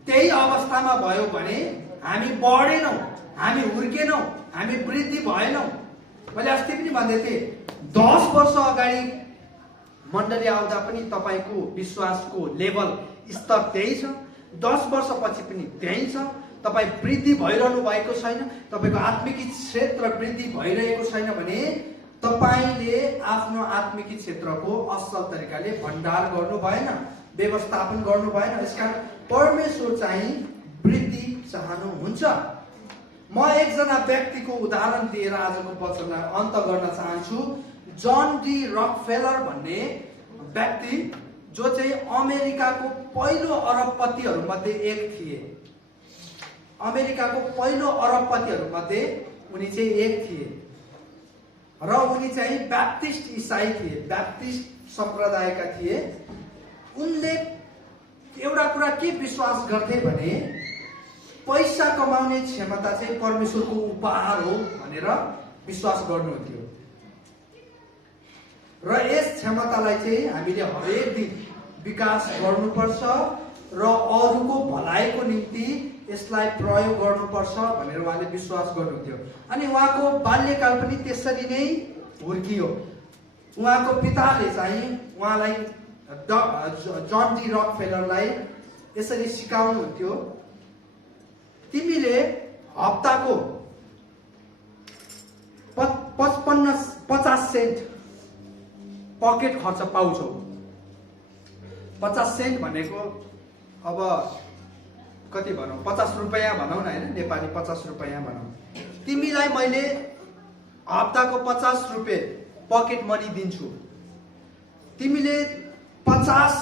त्यही अवस्थामा भयो भने हामी बढेनौँ, हामी हुर्केनौँ, हामी वृद्धि भएनौँ मैले अस्ति पनि भन्दै थिएँ 10 वर्ष अगाडि मण्डली आउँदा पनि तपाईँको विश्वासको लेभल स्तर त्यही छ, 10 वर्षपछि पनि त्यही छ। तपाईँ वृद्धि भइरहनु भएको छैन, तपाईँको आत्मिक क्षेत्र वृद्धि भइरहेको छैन भने तपाईँले आफ्नो आत्मिक क्षेत्रको असल तरिकाले भण्डार गर्नु भएन, व्यवस्थापन गर्नु भएन। यसकारण परमेश्वर चाहिँ वृद्धि चाहनुहुन्छ। म एकजना व्यक्तिको उदाहरण दिएर आजको वचनलाई अन्त गर्न चाहन्छु। जन डी रकफेलर भन्ने व्यक्ति जो चाहिँ अमेरिकाको पहिलो अरबपतिहरू मध्ये एक थिए। अमेरिकाको पहिलो अरबपतिहरू मध्ये उनी चाहिँ एक थिए र उनी चाहिँ ब्याप्टिस्ट इसाई थिए, ब्याप्टिस्ट सम्प्रदायका थिए। उनले एउटा कुरा के विश्वास गर्थे भने पैसा कमाउने क्षमता चाहिँ परमेश्वरको उपहार हो भनेर विश्वास गर्नुहुन्थ्यो र यस क्षमतालाई चाहिँ हामीले हरेक दिन विकास गर्नुपर्छ र अरूको भलाइको निम्ति यसलाई प्रयोग गर्नुपर्छ भनेर उहाँले विश्वास गर्नुहुन्थ्यो। अनि उहाँको बाल्यकाल पनि त्यसरी नै हुर्कियो। उहाँको पिताले चाहिँ उहाँलाई जन डी रकफेलरलाई यसरी सिकाउनुहुन्थ्यो, तिमीले हप्ताको 50 सेन्ट पकेट खर्च पाउँछौ। 50 सेन्ट भनेको अब कति भनौँ, 50 रुपैयाँ भनौँ न होइन, नेपाली 50 रुपैयाँ भनौँ। तिमीलाई मैले हप्ताको 50 रुपियाँ पकेट मनी दिन्छु। तिमीले 50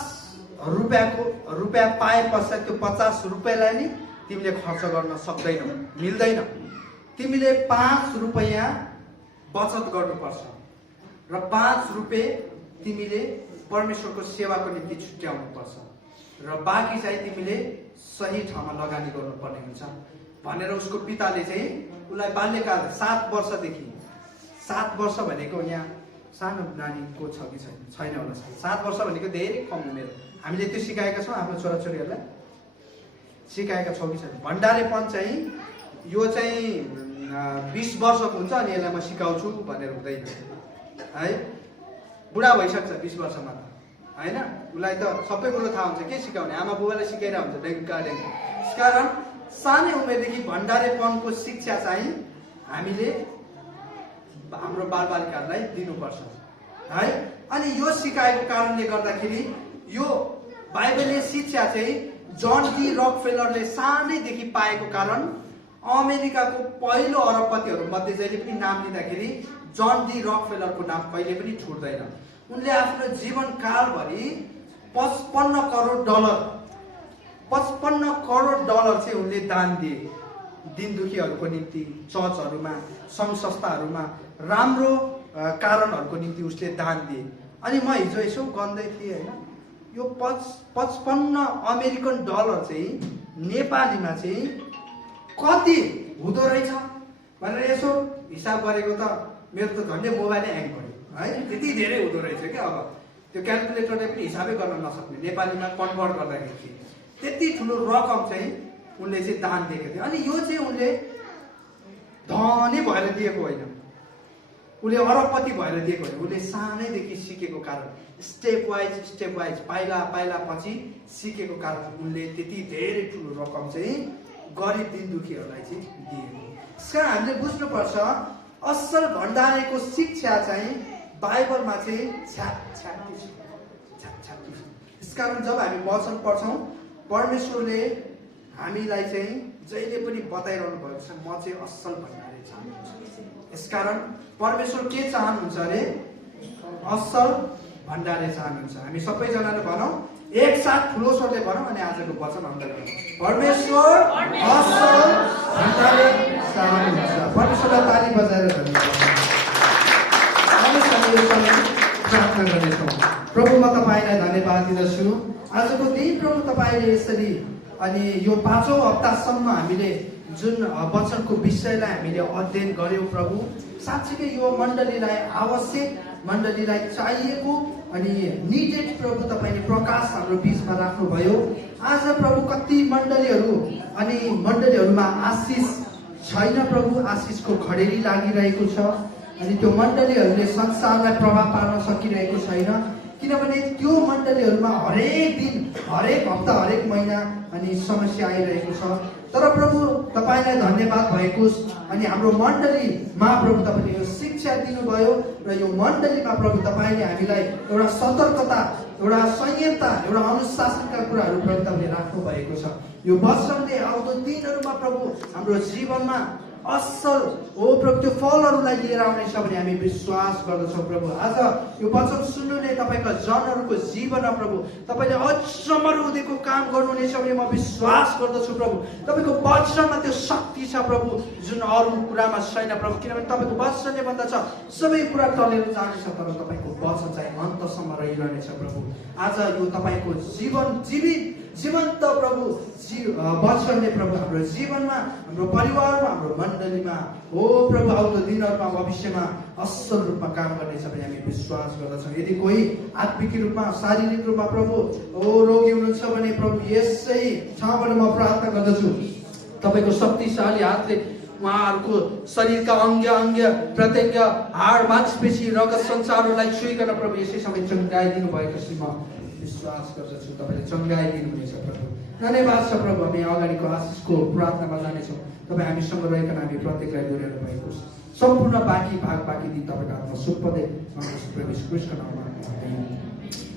रुपियाँ पाए पश्चात त्यो 50 रुपियाँलाई नि तिमीले खर्च गर्न सक्दैनौ, मिल्दैन। तिमीले 5 रुपियाँ बचत गर्नुपर्छ र 5 रुपियाँ तिमीले परमेश्वरको सेवाको निम्ति छुट्याउनुपर्छ र बाँकी चाहिँ तिमीले सही ठाउँमा लगानी गर्नुपर्ने हुन्छ भनेर उसको पिताले चाहिँ उसलाई बाल्यकाल 7 वर्षदेखि, 7 वर्ष भनेको यहाँ सानो नानीको छ कि छैन होला, 7 वर्ष भनेको धेरै कम उमेर। हामीले त्यो सिकाएका छौँ आफ्नो छोराछोरीहरूलाई, सिकाएका छौँ कि छैन। भण्डारेपन चाहिँ यो चाहिँ 20 वर्षको हुन्छ अनि यसलाई म सिकाउँछु भनेर हुँदैन है। बुढा भइसक्छ 20 वर्षमा त होइन, उसलाई त सबै कुरो थाहा हुन्छ, के सिकाउने, आमा बुबाले सिकाइरहेको हुन्छ डेङ्गा डेङ्गा। त्यसकारण सानै उमेरदेखि भण्डारेपनको शिक्षा चाहिँ हामीले हाम्रो बालबालिकाहरूलाई दिनुपर्छ है। अनि यो सिकाएको कारणले गर्दाखेरि यो बाइबलीय शिक्षा चाहिँ जन डी रकफेलरले सानैदेखि पाएको कारण अमेरिकाको पहिलो अरबपतिहरू मध्ये जहिले पनि नाम लिँदाखेरि जन डी रकफेलरको नाम कहिले पनि छुट्दैन। उनले आफ्नो जीवनकालभरि 55 करोड डलर चाहिँ उनले दान दिए, दिन दुखीहरूको निम्ति, चर्चहरूमा, सङ्घ संस्थाहरूमा, राम्रो कारणहरूको निम्ति उसले दान दिए। अनि म हिजो यसो गर्दै थिएँ होइन, यो 55 अमेरिकन डलर चाहिँ नेपालीमा चाहिँ कति हुँदो रहेछ भनेर यसो हिसाब गरेको त मेरो त झन्डै मोबाइलै ह्याङ भयो है, त्यति धेरै हुँदो रहेछ क्या। अब त्यो क्यालकुलेटरले पनि हिसाबै गर्न नसक्ने, नेपालीमा कन्भर्ट गर्दाखेरि त्यति ठुलो रकम चाहिँ उनले चाहिँ दान दिएको थियो। अनि यो चाहिँ उनले धनी भएर दिएको होइन, उसले अरबपति भएर दिएको होइन, उसले सानैदेखि सिकेको कारण, स्टेप वाइज पाइला पछि सिकेको कारण उनले त्यति धेरै ठुलो रकम चाहिँ गरिब दिन दुखीहरूलाई चाहिँ दिएको। त्यसकारण हामीले बुझ्नुपर्छ असल भण्डारेको शिक्षा चाहिँ बाइबलमा चाहिँ छ्याप्छ्याप्ती छ। त्यसकारण जब हामी वचन पढ्छौँ परमेश्वरले हामीलाई चाहिँ जहिले पनि बताइरहनु भएको छ, म चाहिँ असल भण्डारे चाहन्छु। यसकारण परमेश्वर के चाहनुहुन्छ अरे, असल भण्डारे चाहनुहुन्छ। हामी सबैजनाले भनौँ, एकसाथ ठुलो स्वरले भनौँ अनि आजको वचन अन्त गरौँ। परमेश्वर असल भण्डारे चाहनुहुन्छ। परमेश्वरलाई ताली बजाएर धन्यवाद। प्रार्थना गर्नेछौँ। प्रभु म तपाईँलाई धन्यवाद दिँदछु आजको दिन। प्रभु तपाईँले यसरी अनि यो 5औं हप्तासम्म हामीले जुन वचनको विषयलाई हामीले अध्ययन गर्यौँ प्रभु, साँच्चीकै यो मण्डलीलाई आवश्यक, मण्डलीलाई चाहिएको अनि निडेड प्रभु तपाईँले प्रकाश हाम्रो बिचमा राख्नुभयो। आज प्रभु कति मण्डलीहरू अनि मण्डलीहरूमा आशिष छैन प्रभु, आशिषको खडेरी लागिरहेको छ। अनि त्यो मण्डलीहरूले संसारलाई प्रभाव पार्न सकिरहेको छैन, किनभने त्यो मण्डलीहरूमा हरेक दिन, हरेक हप्ता, हरेक महिना अनि समस्या आइरहेको छ। तर प्रभु तपाईँलाई धन्यवाद भएको होस्। अनि हाम्रो मण्डलीमा प्रभु तपाईँले यो शिक्षा दिनुभयो र यो मण्डलीमा प्रभु तपाईँले हामीलाई एउटा सतर्कता, एउटा संयमता, एउटा अनुशासनका कुराहरू प्रभु तपाईँले राख्नु भएको छ। यो वचनले आउँदो दिनहरूमा प्रभु हाम्रो जीवनमा असल प्रभु त्यो फलहरूलाई लिएर आउनेछ भन्ने हामी विश्वास गर्दछौँ प्रभु। आज यो वचन सुन्नुले तपाईँका जनहरूको जीवनमा प्रभु तपाईँले अचम्म हुँदैको काम गर्नुहुनेछ भन्ने म विश्वास गर्दछु प्रभु। तपाईँको वचनमा त्यो शक्ति छ प्रभु, जुन अरू कुरामा छैन प्रभु, किनभने तपाईँको वचनले भन्दछ सबै कुरा टलेर जानेछ तर तपाईँको वचन चाहिँ अन्तसम्म रहिरहनेछ प्रभु। आज यो तपाईँको जीवन्त प्रभु वचनले प्रभु हाम्रो जीवनमा, हाम्रो परिवारमा, हाम्रो मण्डलीमा प्रभु आउँदो दिनहरूमा भविष्यमा असल रूपमा काम गर्नेछ भने हामी विश्वास गर्दछौँ। यदि कोही आत्मिक रूपमा, शारीरिक रूपमा प्रभु रोगी हुनुहुन्छ भने प्रभु यसै ठाउँबाट म प्रार्थना गर्दछु तपाईँको शक्तिशाली हातले उहाँहरूको शरीरका अङ्ग प्रत्यङ्ग, हाड, मांसपेशी, रगत सञ्चारहरूलाई छुइकन प्रभु यसै समय चङ्गाइदिनु भएको छ म विश्वास गर्दछु। तपाईँले चङ्गाइदिनु हुनेछ प्रभु। धन्यवाद छ प्रभु। हामी अगाडिको आशिषको प्रार्थनामा जानेछौँ। तपाईँ हामीसँग रहेकन हामी प्रत्येकलाई डोर्याउनु भएको छ। सम्पूर्ण बाँकी दिन तपाईँको हातमा सुपदे प्रवेश कृष्ण नाममा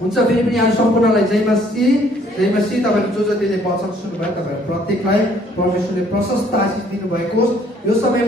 हुन्छ। फेरि पनि यहाँ सम्पूर्णलाई जय मसीह, जय मसीह। तपाईँको जो जतिले वचन सुन्नुभयो तपाईँहरू प्रत्येकलाई परमेश्वरले प्रशस्त आशिष दिनुभएको होस्। यो समय